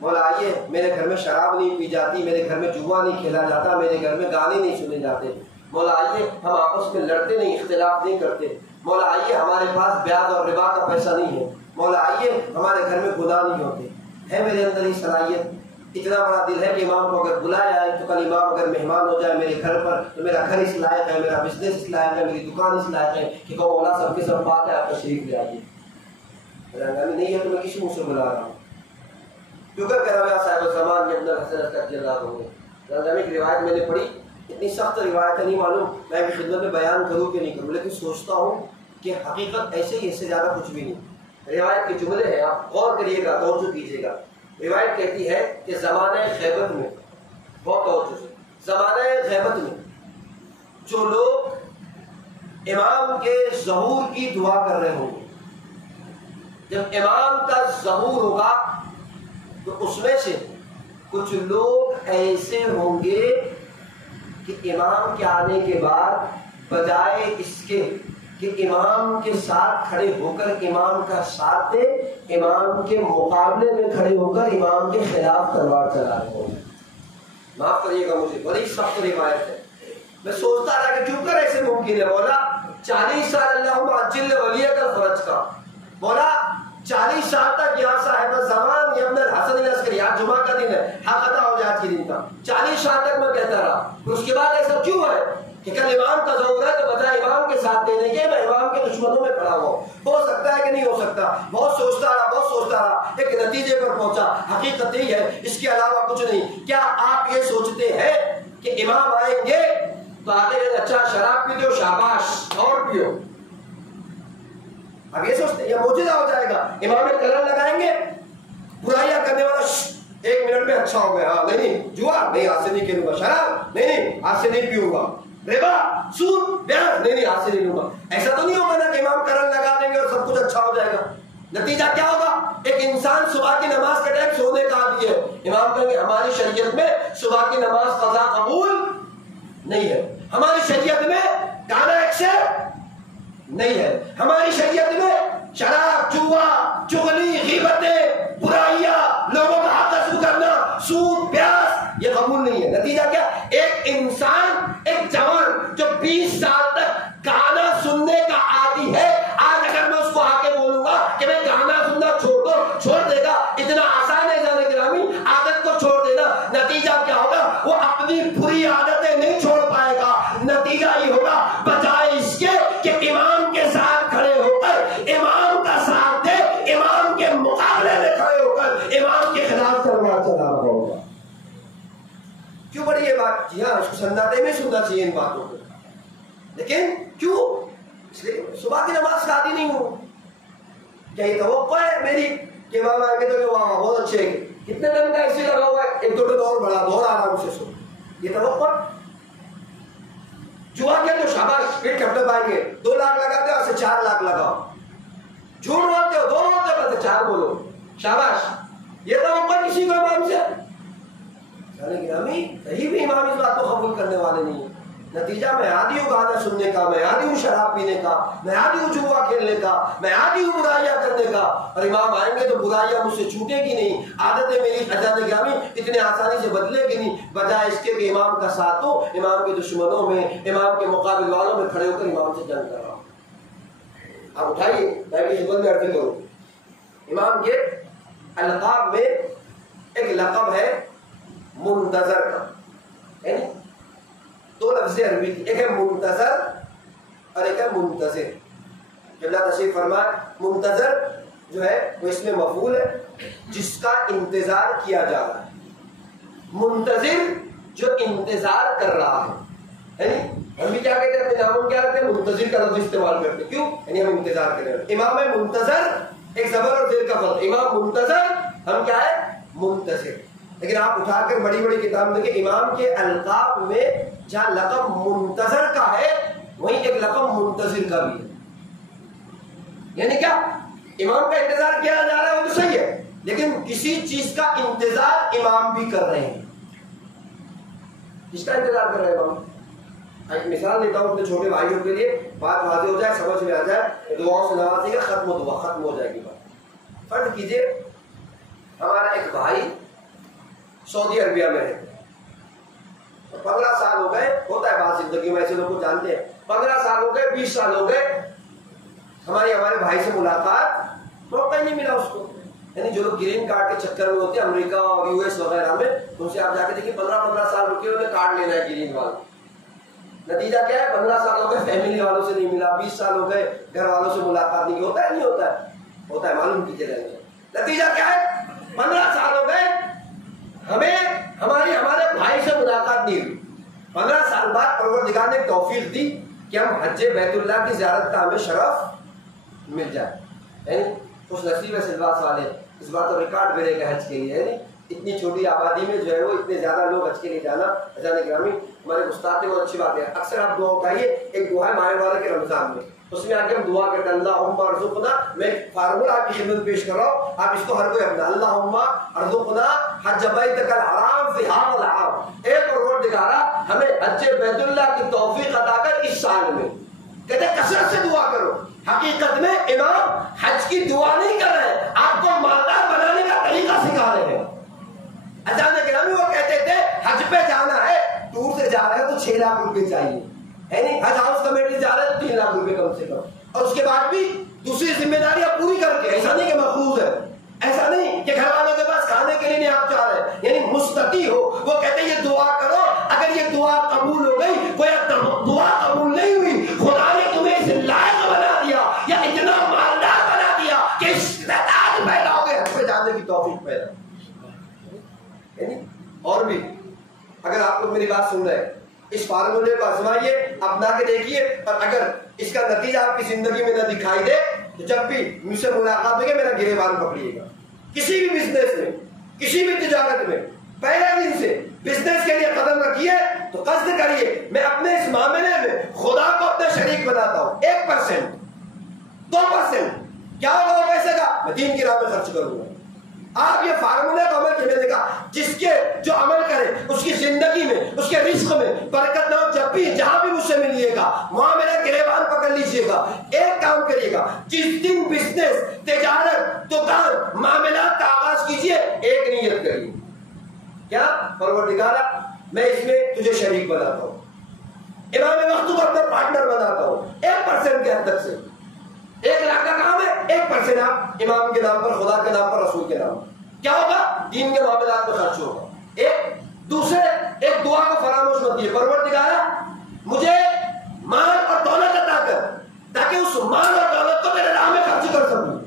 مولا آئیے میرے گھر میں شراب نہیں پی جاتی، میرے گھر میں جوا نہیں کھیلا جاتا، میرے گھر میں گانے نہیں سنے جاتے، مولا آئیے ہم آپس میں لڑتے نہیں، اختلاف نہیں کرتے، مولا آئیے ہمارے پاس بیاض اور ربا کا پیسہ نہیں ہے، مولا آئیے ہمارے گھر میں گناہ نہیں ہوتے، ہے میرے اندر ہی صلاحیت، اتنا بڑا دل ہے کہ امام کو اگر بلایا جائے تو کل امام اگر مہمان ہو جائے میرے گھر پر تو میرا گھر اس لائق ہے، میرا بزنس اس لائق ہے، میری دکان اس لائق ہے کہ کہو مولا سب کے سب بات ہے آپ تشریف لے آئیے، نہیں ہے تو میں کسی منہ سے بلا رہا ہوں، کیونکہ کہہ رہا ہوں صاحب الزمان کے اندر حسن کا جلال ہوں گے۔ رمضان کی روایت میں نے پڑھی، اتنی سخت روایت ہے نہیں معلوم میں بھی خدمت میں بیان کروں کہ نہیں کروں، لیکن سوچتا ہوں کہ حقیقت ایسے ہی، اس سے زیادہ کچھ بھی نہیں۔ روایت کے جملے ہیں، آپ غور کریے گا، توجہ کیجیے گا۔ روایت کہتی ہے کہ زمانہ غیبت میں، بہت توجہ سے، زمانہ غیبت میں جو لوگ امام کے ظہور کی دعا کر رہے ہوں گے، جب امام کا ظہور ہوگا تو اس میں سے کچھ لوگ ایسے ہوں گے کہ امام کے آنے کے بعد بجائے اس کے کہ امام کے ساتھ کھڑے ہو کر امام کا ساتھ دے، امام کے مقابلے میں کھڑے ہو کر امام کے خلاف تلوار چلا رہے ہوں گے۔ معاف کریے گا مجھے، بڑی سخت روایت ہے، میں سوچتا رہا کہ کیوں کر ایسے ممکن ہے مولا 40 سال اللہم عجل ولیک الفرج کا، مولا 40 سال تک یہاں صاحب زمان ابن الحسن العسکری، آج جمعہ کا دن ہے، حق عطا ہو جائے آج کے دن کا، 40 سال تک میں کہتا رہا، اس کے بعد ایسا کیوں ہے کہ کل امام کا ظہور ہے تو بجائے امام کے ساتھ دینے کے میں امام کے دشمنوں میں کھڑا ہوا، ہو سکتا ہے کہ نہیں ہو سکتا، بہت سوچتا رہا، ایک نتیجے پر پہنچا، حقیقت یہی ہے، اس کے علاوہ کچھ نہیں۔ کیا آپ یہ سوچتے ہیں کہ امام آئیں گے تو آتے ہیں اچھا شراب پیتے ہو شاباش اور پیو، اب یہ سوچتے ہیں یہ موجودہ ہو جائے گا، امام کلر لگائیں گے، برائیاں کرنے والا 1 منٹ میں اچھا ہو گیا، ہاں نہیں جوا نہیں آج سے نہیں کھیلوں گا، شراب نہیں آج سے نہیں پیوں گا، ربا سود بیان نہیں آج سے نہیں لوں گا، ایسا تو نہیں ہوگا نا کہ امام کرن لگا دیں گے اور سب کچھ اچھا ہو جائے گا۔ نتیجہ کیا ہوگا؟ ایک انسان صبح کی نماز کا ٹائم سونے کا عادی ہے، امام کہیں گے ہماری شریعت میں صبح کی نماز قضا قبول نہیں ہے، ہماری شریعت میں گانا ایکسپٹ نہیں ہے، ہماری شریعت میں شراب جوا چغلی غیبتیں برائیاں لوگوں کا حق غصب کرنا سود پیاس یہ قبول نہیں ہے۔ نتیجہ کیا؟ ایک انسان ایک جوان جو 20 سال تک گانا سننے کا عادی ہے، آج اگر میں اس کو آ کے بولوں گا کہ میں گانا سننا چھوڑ دو، چھوڑ دے گا، اتنا آسان ہے جانے گرامی عادت کو چھوڑ دینا۔ نتیجہ کیا ہوگا؟ وہ اپنی بری عادتیں نہیں چھوڑ پائے گا، نتیجہ یہ ہوگا بجائے اس کے کہ امام کے ساتھ کھڑے ہو کر امام کا ساتھ دے، امام کے مقابلے میں کھڑے ہو کر امام کے خلاف تلوار چلا رہا ہوگا۔ کیوں بڑی یہ بات؟ جی ہاں اس کو سناٹے میں سننا چاہیے ان باتوں کو، لیکن کیوں؟ اس لیے صبح کی نماز کا عادی نہیں ہوں، کیا یہ توقع ہے میری کہ ماما کہتے ہیں واہ بہت اچھے ہیں، کتنے ٹن کا ایسے لگا ہوا ہے، 1-2 ٹن اور بڑا دور آرام سے سو، یہ توقع؟ جوا کیا تو شاباش پھر ٹپ آئیں گے، 2 لاکھ لگاتے ہو اسے 4 لاکھ لگاؤ، جھوٹ بولتے ہو 2 بولتے ہو 4 بولو شاباش، یہ توقع کسی کو امام سے؟ گرامی کہیں بھی امام اس بات کو قبول کرنے والے نہیں ہیں۔ نتیجہ میں عادی ہوں گانا سننے کا، میں عادی ہوں شراب پینے کا، میں عادی ہوں جوا کھیلنے کا، میں عادی ہوں برائیاں کرنے کا، اور امام آئیں گے تو برائیاں مجھ سے چھوٹے گی نہیں، عادتیں میری حضرت گرامی اتنے آسانی سے بدلے گی نہیں، بجائے اس کے کہ امام کا ساتھ ہو، امام کے دشمنوں میں امام کے مقابل والوں میں کھڑے ہو کر امام سے جنگ کر رہا ہوں۔ آپ اٹھائیے تاکہ خدمت میں عرض کروں، امام کے القاب میں ایک لقب ہے منتظر کا، یعنی 2 لفظ عربی کی، ایک ہے منتظر اور ایک ہے منتظر۔ جب اللہ تشریف فرمائے منتظر جو ہے وہ اس میں مفعول ہے جس کا انتظار کیا جا رہا ہے، منتظر جو انتظار کر رہا ہے، یعنی ہم بھی کیا کہتے ہیں اپنے ناموں کیا کرتے ہیں منتظر کا لفظ استعمال کرتے ہیں، کیوں؟ یعنی ہم انتظار کر رہے ہیں۔ امام منتظر ایک زبر اور زیر کا فرق، امام منتظر ہم کیا ہے منتظر. لیکن آپ اٹھا کر بڑی بڑی کتاب میں دیکھیں امام کے القاب میں جہاں لقب منتظر کا ہے وہیں ایک لقب منتظر کا بھی ہے. یعنی کیا امام کا انتظار کیا جا رہا ہے وہ تو صحیح ہے, لیکن کسی چیز کا انتظار امام بھی کر رہے ہیں. کس کا انتظار کر رہے ہیں امام؟ ایک مثال دیتا ہوں اپنے چھوٹے بھائیوں کے لیے, بات واضح ہو جائے, سمجھ میں آ جائے. دعاؤں سے نوازے گا, ختم ہو جائے گی بات. فرض کیجئے ہمارا ایک بھائی سعودی عربیہ میں ہے, 15 سال ہو گئے, ہوتا ہے بات زندگی میں, ایسے لوگ کو جانتے ہیں, 15 سال ہو گئے, 20 سال ہو گئے, ہمارے بھائی سے ملاقات موقع نہیں ملا اس کو. یعنی جو لوگ گرین کارڈ کے چکر میں ہوتے ہیں امریکہ اور US وغیرہ میں, ان سے آپ جا کے دیکھیں 15 سال رکے انہیں کارڈ لینا ہے گرین والا. نتیجہ کیا ہے, 15 سال ہو گئے فیملی والوں سے نہیں ملا, 20 سال ہو گئے گھر والوں سے ملاقات نہیں. ہوتا ہے نہیں ہوتا ہے؟ ہوتا ہے, معلوم کیجیے رہے. نتیجہ کیا ہے, 15 سال ہو گئے ہمیں ہمارے بھائی سے ملاقات نہیں ہوئی. 15 سال بعد پروردگار نے توفیق دی کہ ہم حج بیت اللہ کی زیارت کا ہمیں شرف مل جائے. یعنی خوش نصیب ہے سلواس والے, اس بار تو ریکارڈ بنے گا حج کے لیے. یعنی اتنی چھوٹی آبادی میں جو ہے وہ اتنے زیادہ لوگ حج کے لیے جانا, اجان گرامی ہمارے استاد نے بہت اچھی بات ہے. اکثر آپ دعا اٹھائیے, ایک دعا ہے ماہ مبارک کے رمضان میں, اس میں آ کے ہم دعا کرتے ہیں اللہم ارزقنا. میں فارمولہ آپ کی خدمت پیش کر رہا ہوں, آپ اس کو ہر کوئی اپنا, اللہم ارزقنا حج بیتک الحرام فی ھذا العام. اے پروردگارا ہمیں حج بیت اللہ کی توفیق عطا کر اس سال میں. کہتے ہیں کثرت سے دعا کرو. حقیقت میں امام حج کی دعا نہیں کر رہے ہیں, آپ کو مالدار بنانے کا طریقہ سکھا رہے ہیں. اجان گرامی وہ کہتے تھے حج پہ جانا ہے, ٹور سے جا رہے ہیں تو 6 لاکھ روپے چاہیے. یعنی حج ہاؤس کمیٹی جا رہے ہیں تو 3 لاکھ روپے کم سے کم, اور اس کے بعد بھی دوسری ذمہ داریاں پوری کر کے. ایسا نہیں کہ مخصوص ہے, ایسا نہیں کہ گھر والوں کے پاس کھانے کے لیے نہیں آپ جا رہے ہیں, یعنی مستطیع ہو. وہ کہتے ہیں یہ دعا کرو, اگر یہ دعا قبول ہو گئی, کوئی دعا قبول نہیں ہوئی, خدا نے تمہیں اس لائق بنا دیا یا اتنا مالدار بنا دیا کہ استطاعت پیدا ہو گئے, حج پہ جانے کی توفیق پیدا. یعنی اور بھی اگر آپ لوگ میری بات سن رہے ہیں, اس فارمولے کو آزمائیے, اپنا کے دیکھیے, اور اگر اس کا نتیجہ آپ کی زندگی میں نہ دکھائی دے تو جب بھی مجھ سے ملاقات ہوگی میرا گریبان پکڑیے گا. کسی بھی بزنس میں, کسی بھی تجارت میں پہلے دن سے بزنس کے لیے قدم رکھیے تو قصد کریے میں اپنے اس معاملے میں خدا کو اپنا شریک بناتا ہوں. 1% 2% کیا ہوگا وہ پیسے کا, میں دین کی راہ میں خرچ کروں گا. آپ یہ فارمولہ کا عمل کیے دیکھا, جس کے جو عمل کرے اس کی زندگی میں, اس کے رزق میں برکت نہ ہو. جب بھی جہاں بھی مجھ سے ملیے گا وہاں میرا گریبان پکڑ لیجیے گا, ایک کام کریے گا, جس دن بزنس, تجارت, دکان, معاملات کا آغاز کیجیے, ایک نیت کریے, کیا پروردگارا میں اس میں تجھے شریک بناتا ہوں, امام وقت کو اپنا پارٹنر بناتا ہوں. 1% کے حد تک سے 1 لاکھ کا کام ہے, 1% آپ امام کے نام پر, خدا کے نام پر, رسول کے نام پر, کیا ہوگا, دین کے معاملات میں خرچ ہوگا. ایک دعا کو فراموش مت کیجیے, پروردگارا مجھے مال اور دولت عطا کر تاکہ اس مال اور دولت کو میرے راہ میں خرچ کر سکوں.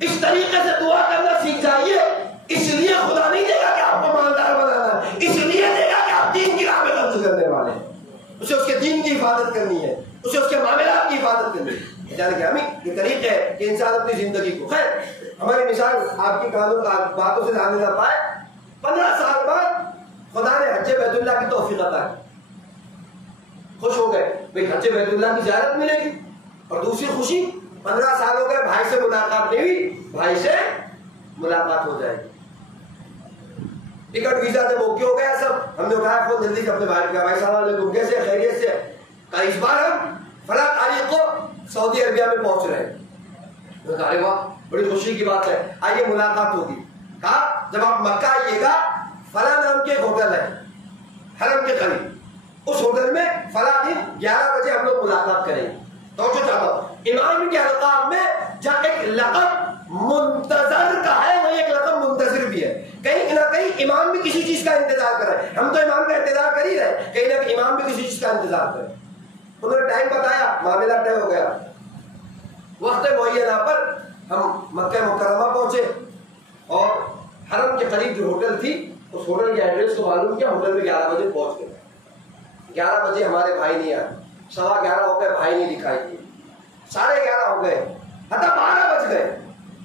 اس طریقے سے دعا کرنا سیکھ جائیے. اس لیے خدا نہیں دے گا کہ آپ کو مالدار بنانا ہے, اس لیے دے گا کہ آپ دین کی راہ میں خرچ کرنے والے ہیں. اسے اس کے دین کی حفاظت کرنی ہے, اسے اس کے معاملات کی حفاظت کرنی ہے. جانے کہ ہمیں یہ طریقہ ہے کہ انسان اپنی زندگی کو, خیر ہماری مثال آپ کی کانوں باتوں سے جاننے نہ پائے, 15 سال بعد خدا نے حج بیت اللہ کی توفیق عطا کی. خوش ہو گئے بھئی حج بیت اللہ کی زیارت ملے گی. اور دوسری خوشی, 15 سال ہو گئے بھائی سے ملاقات نہیں ہوئی, بھائی سے ملاقات ہو جائے گی. ٹکٹ ویزا جب اوکے ہو گیا سب, ہم نے اٹھایا فون جلدی سے اپنے بھائی کو, بھائی السلام علیکم, کیسے, خیریت سے, کہا اس بار ہم فلاں تاریخ کو سعودی عربیہ میں پہنچ رہے ہیں. ارے واہ بڑی خوشی کی بات ہے, آئیے ملاقات ہوگی. کہا جب آپ مکہ آئیے گا فلاں نام کے ایک ہوٹل ہے حرم کے قریب, اس ہوٹل میں فلاں دن 11 بجے ہم لوگ ملاقات کریں گے. توجہ چاہتا ہوں, امام کے القاب میں جہاں ایک لقب منتظر کا ہے وہی ایک لقب منتظر بھی ہے. کہیں نہ کہیں امام بھی کسی چیز کا انتظار کر رہے ہیں, ہم تو امام کا انتظار کر ہی رہے, کہیں نہ کہیں امام بھی کسی چیز کا انتظار کر رہے ہیں. انہوں نے ٹائم بتایا, معاملہ طے ہو گیا, وقت معینہ پر ہم مکہ مکرمہ پہنچے اور حرم کے قریب جو ہوٹل تھی اس ہوٹل کے ایڈریس کو معلوم کیا, ہوٹل میں 11 بجے پہنچ گئے. 11 بجے ہمارے بھائی نہیں آئے, 11:15 ہو گئے, بھائی نہیں دکھائی دیے, 11:30 ہو گئے, حتی 12 بج گئے,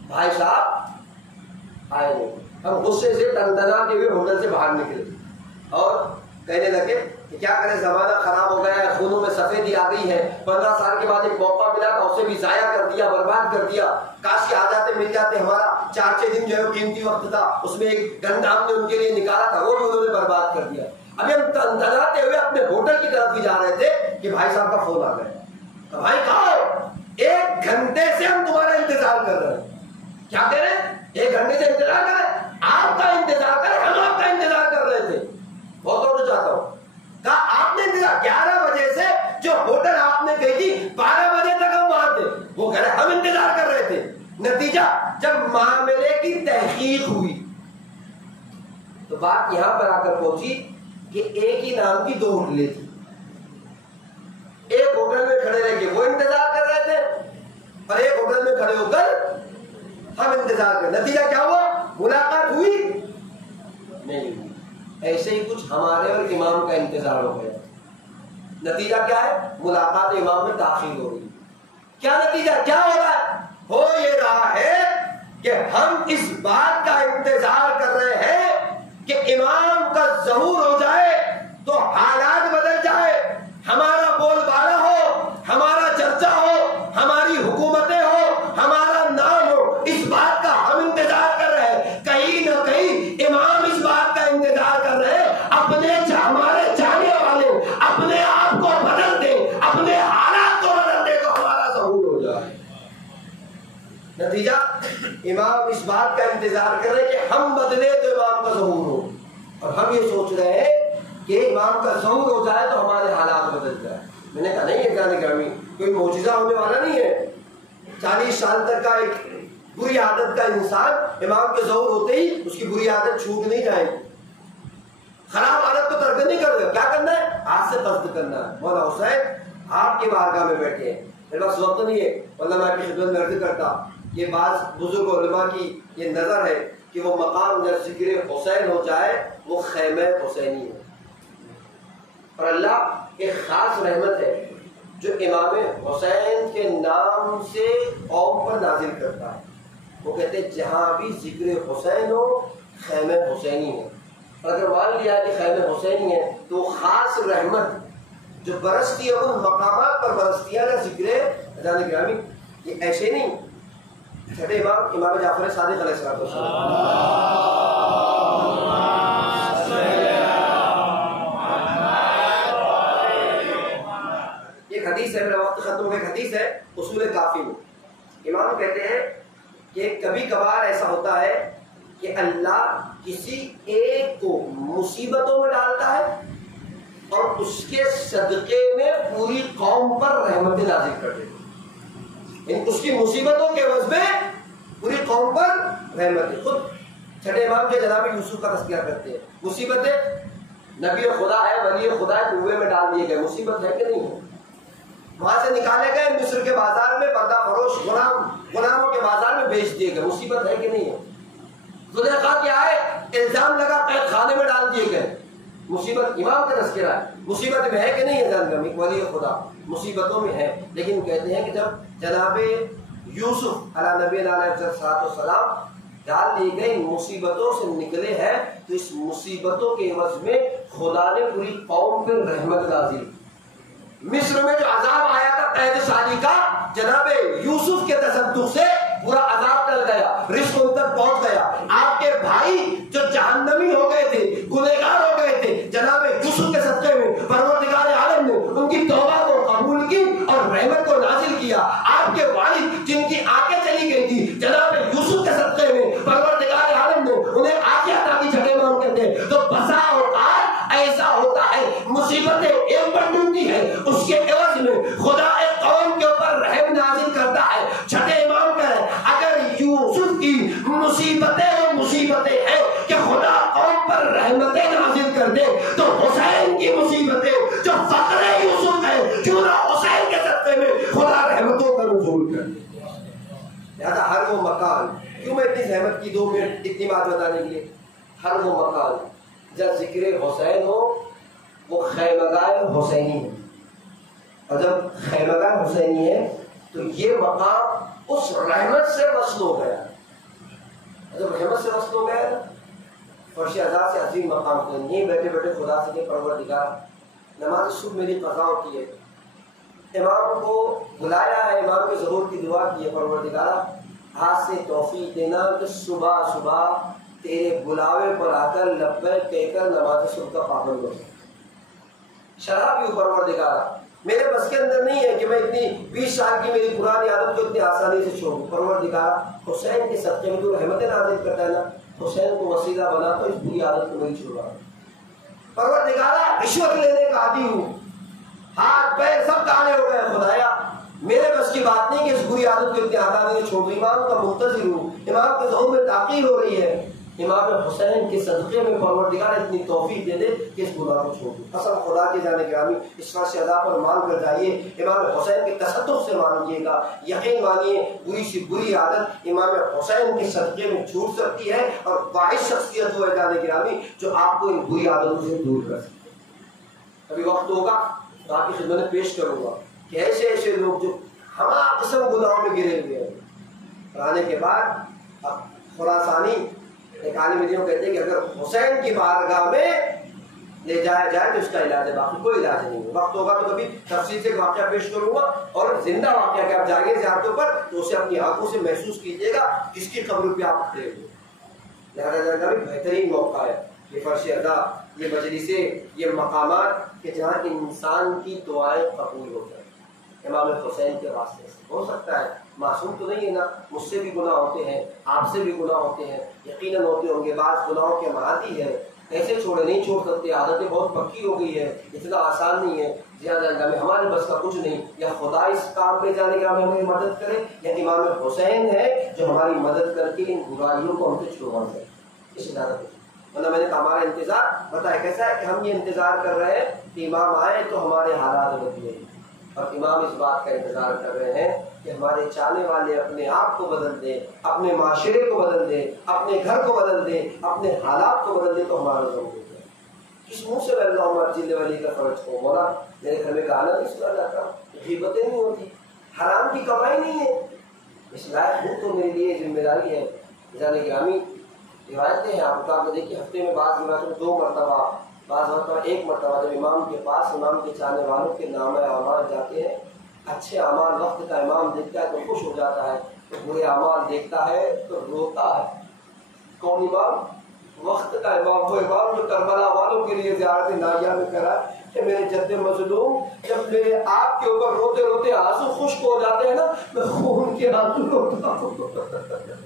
بھائی صاحب آئے نہیں. ہم غصے سے تندنا کے ہوئے ہوٹل سے باہر نکلے اور کہنے لگے کہ کیا کرے، زمانہ خراب ہو گیا ہے، خونوں میں سفیدی آ گئی ہے، 15 سال کے بعد ایک موقع ملا تھا اسے بھی ضائع کر دیا، برباد کر دیا، کاش کے آ جاتے مل جاتے، ہمارا 4-6 دن جو ہے قیمتی وقت تھا، اس میں ایک گھنٹہ ہم نے ان کے لیے نکالا تھا، وہ بھی انہوں نے برباد کر دیا۔ ابھی ہم تندناتے ہوئے اپنے ہوٹل کی طرف بھی جا رہے تھے کہ بھائی صاحب کا فون آ گیا۔ تو بھائی کہا 1 گھنٹے سے ہم تمہارا انتظار کر رہے ہیں۔ کیا کہہ رہے ہیں؟ 1 گھنٹے سے انتظار کر رہے ہیں، آپ کا انتظار کر رہے ہیں، ہم آپ کا انتظار کر رہے تھے۔ بہت اور چاہتا ہوں کہا آپ نے انتظار 11 بجے سے جو ہوٹل آپ نے گئی تھی 12 بجے تک ہم وہاں تھے، وہ کہہ رہے ہم انتظار کر رہے تھے۔ نتیجہ جب معاملے کی تحقیق ہوئی تو بات یہاں پر آ کر پہنچی کہ ایک ہی نام کی 2 ہوٹلیں تھی، ایک ہوٹل میں کھڑے رہ کے وہ انتظار کر رہے تھے اور ایک ہوٹل میں کھڑے ہو کر ہم انتظار کر۔ نتیجہ کیا ہوا؟ ملاقات ہوئی نہیں ہوئی۔ ایسے ہی کچھ ہمارے اور امام کا انتظار ہو گیا، نتیجہ کیا ہے؟ ملاقات امام میں تاخیر ہو رہی۔ کیا نتیجہ کیا ہو رہا ہے؟ ہو یہ رہا ہے کہ ہم اس بات کا انتظار کر رہے ہیں کہ امام کا ظہور ہو جائے تو حالات بدل جائے، ہمارا بول بالا ہو، ہمارا چرچا ہو، ہماری حکومتیں ہو، ہمارا نام ہو، اس بات کا ہم انتظار کر رہے ہیں۔ کہیں نہ کہیں امام اس بات کا انتظار کر رہے ہیں اپنے ہمارے چاہنے والے اپنے آپ کو بدل دے، اپنے حالات کو بدل دے تو ہمارا ظہور ہو جائے۔ نتیجہ امام اس بات کا انتظار کر رہے ہیں کہ ہم بدلے تو امام کا ظہور ہو، اور ہم یہ سوچ رہے ہیں کہ امام کا ظہور ہو جائے تو ہمارے حالات بدل جائے۔ میں نے کہا نہیں ہے جانے گرامی، کوئی معجزہ ہونے والا نہیں ہے۔ 40 سال تک کا ایک بری عادت کا انسان امام کے ظہور ہوتے ہی اس کی بری عادت چھوٹ نہیں جائے گی، خراب عادت کو ترک نہیں کر دے۔ کیا کرنا ہے؟ آج سے قصد کرنا ہے۔ مولا حسین آپ کی بارگاہ میں بیٹھے ہیں، میرے پاس وقت نہیں ہے، ورنہ میں آپ کی خدمت میں عرض کرتا کہ بعض بزرگ علماء کی یہ نظر ہے کہ وہ مقام جب ذکر حسین ہو جائے وہ خیمہ حسینی ہے، اور اللہ ایک خاص رحمت ہے جو امام حسین کے نام سے قوم پر نازل کرتا ہے۔ وہ کہتے ہیں جہاں بھی ذکر حسین ہو خیمہ حسینی ہے، اور اگر مان لیا کہ خیمہ حسینی ہے تو خاص رحمت جو برستی ہے ان مقامات پر برستی ہے نا ذکر جان گرامی۔ یہ ایسے نہیں چھٹے امام جعفر صادق علیہ السلام ایک حدیث ہے، میرا وقت ختم ہو گیا، حدیث ہے اصول کافی میں امام کہتے ہیں کہ کبھی کبھار ایسا ہوتا ہے کہ اللہ کسی ایک کو مصیبتوں میں ڈالتا ہے اور اس کے صدقے میں پوری قوم پر رحمت نازل کر دیتا ہے، یعنی اس کی مصیبتوں کے عوض میں پوری قوم پر رحمت۔ خود چھٹے امام کے جناب یوسف کا تذکرہ کرتے ہیں، مصیبتیں نبی خدا ہے، ولی خدا ہے، کنویں میں ڈال دیے گئے، مصیبت ہے کہ نہیں ہے؟ وہاں سے نکالے گئے مصر کے بازار میں پردہ فروش غلاموں کے بازار میں بیچ دیے گئے، مصیبت ہے کہ نہیں ہے؟ زلیخا کیا ہے؟ الزام لگا قید خانے میں ڈال دیے گئے، مصیبت امام کا تذکرہ ہے، مصیبت میں ہے کہ نہیں ہے؟ جان ولی خدا مصیبتوں میں ہے، لیکن کہتے ہیں کہ جب جناب یوسف علیہ نبی علیہ السلام ڈال دی گئی مصیبتوں سے نکلے ہیں تو اس مصیبتوں کے عوض میں خدا نے پوری قوم پر رحمت نازل۔ مصر میں جو عذاب آیا تھا قید سالی کا، جناب یوسف کے تصدق سے پورا عذاب ٹل گیا، رزق ان تک پہنچ گیا۔ آپ کے بھائی جو جہنمی ہو گئے تھے، گنہگار ہو گئے تھے، جناب یوسف کے صدقے میں پروردگار عالم نے ان کی توبہ کو قبول کی اور رحمت کو نازل کیا۔ آپ کے والد جن کی آنکھیں چلی گئی تھی، جناب یوسف کے صدقے میں پروردگار عالم نے انہیں آنکھیں عطا کی۔ چھٹے امام کہتے ہیں تو بسا اوقات ایسا ہوتا ہے مصیبتیں ایک پر ڈوبتی ہے، اس کے عوض میں خدا ایک قوم کے اوپر رحم نازل کرتا ہے۔ چھٹے امام کہہ رہے اگر یوسف کی مصیبتیں وہ مصیبتیں ہیں کہ خدا قوم پر رحمتیں نازل کر دے، تو حسین کی مصیبتیں جو فقر یوسف ہے کیوں نہ حسین کے صدقے میں خدا رحمتوں کا نزول کر دے۔ لہذا ہر وہ مکان، کیوں میں اتنی زحمت کی 2 منٹ اتنی بات بتانے کے لیے، ہر وہ مکان جب ذکر حسین ہو وہ خیمگاہ حسینی ہے، اور جب خیمگاہ حسینی ہے تو یہ مقام اس رحمت سے وصل ہو گیا، جب رحمت سے وصل ہو گیا فرش اعزاز سے عظیم مقام کو یہیں بیٹھے بیٹھے خدا سے کہ پروردگار نماز صبح میری قضا ہوتی ہے، امام کو بلایا ہے، امام کے ظہور کی دعا کی ہے، پروردگار ہاتھ سے توفیق دینا کہ صبح صبح تیرے بلاوے پر آ کر لبیک کہہ کر نماز صبح کا پابند ہو جائے۔ شرح بھی پروردگار میرے بس کے اندر نہیں ہے کہ میں اتنی 20 سال کی میری پرانی عادت کو اتنی آسانی سے چھوڑوں۔ پروردگار حسین کے صدقے میں تو رحمت نازل کرتا ہے نا، حسین کو وسیلہ بنا تو اس بری عادت کو میری چھوڑا۔ پروردگار رشوت لینے کا عادی ہوں، ہاتھ پیر سب کانے ہو گئے، خدایا میرے بس کی بات نہیں کہ اس بری عادت کو اتنی آسانی سے چھوڑ دوں۔ امام کا منتظر ہوں، امام کے ظہور میں تاخیر ہو رہی ہے، امام حسین کے صدقے میں پروردگار اتنی توفیق دے دے کہ اس گناہ کو چھوڑ دوں۔ قسم خدا کی جانے گرامی اس فرش ادا پر مان کر جائیے، امام حسین کے تصدق سے مانگیے گا، یقین مانیے بری سی بری عادت امام حسین کے صدقے میں چھوٹ سکتی ہے، اور واحد شخصیت وہ ہے جانے گرامی جو آپ کو ان بری عادتوں سے دور کر سکتے ہیں۔ ابھی وقت ہوگا تو آپ کی خدمت میں پیش کروں گا کہ ایسے ایسے لوگ جو ہمہ قسم گناہوں میں گرے ہوئے ہیں، آنے کے بعد اب خراسانی ایک عالم دین کہتے ہیں کہ اگر حسین کی بارگاہ میں لے جایا جائے تو اس کا علاج ہے، باقی کوئی علاج نہیں ہے۔ وقت ہوگا تو کبھی تفصیل سے واقعہ پیش کروں گا، اور زندہ واقعہ کہ آپ جائیے زیارتوں پر تو اسے اپنی آنکھوں سے محسوس کیجیے گا جس کی قبر پہ آپ کھڑے ہوئے۔ لہٰذا جانے کا بھی بہترین موقع ہے یہ فرش ادا، یہ مجلسیں، یہ مقامات کہ جہاں انسان کی دعائیں قبول ہو جائیں امام حسین کے واسطے سے۔ ہو سکتا ہے معصوم تو نہیں ہے نا، مجھ سے بھی گناہ ہوتے ہیں، آپ سے بھی گناہ ہوتے ہیں، یقیناً ہوتے ہوں گے، بعض گناہوں کے عادی ہے، ایسے چھوڑے نہیں چھوڑ سکتے، عادتیں بہت پکی ہو گئی ہے، اتنا آسان نہیں ہے، زیادہ میں ہمارے بس کا کچھ نہیں، یا خدا اس کام پہ جانے کا ہمیں مدد کرے، یا امام حسین ہے جو ہماری مدد کر کے ان برائیوں کو ہم سے چھڑوا دے، اس اجازت۔ ورنہ میں نے کہا ہمارا انتظار بتایا کیسا ہے کہ ہم یہ انتظار کر رہے ہیں کہ امام آئے تو ہمارے حالات بدلے، اور امام اس بات کا انتظار کر رہے ہیں کہ ہمارے چاہنے والے اپنے آپ کو بدل دیں، اپنے معاشرے کو بدل دیں، اپنے گھر کو بدل دیں، اپنے حالات کو بدل دیں تو ہمارا ضرور ہو جائے۔ کس منہ سے اللہ جل ولی کا فرض ہو مولا میرے گھر میں گانا نہیں سنا جاتا، غیبتیں نہیں ہوتی، حرام کی کمائی نہیں ہے، اس لائق ہوں تو میرے لیے ذمہ داری ہے۔ جانے گرامی روایتیں ہیں، آپ کو دیکھیے ہفتے میں بعض روایتوں میں 2 مرتبہ، بعض مرتبہ 1 مرتبہ جب امام کے پاس امام کے چاہنے والوں کے نامہ اعمال جاتے ہیں، اچھے اعمال وقت کا امام دیکھتا ہے تو خوش ہو جاتا ہے، تو برے اعمال دیکھتا ہے تو روتا ہے۔ کون امام؟ وقت کا امام، وہ امام جو کربلا والوں کے لیے زیارت ناریہ میں کرا کہ میرے جد مظلوم جب میرے آپ کے اوپر روتے روتے آنسو خشک ہو جاتے ہیں نا، میں خون کے آنسو روتا ہوں۔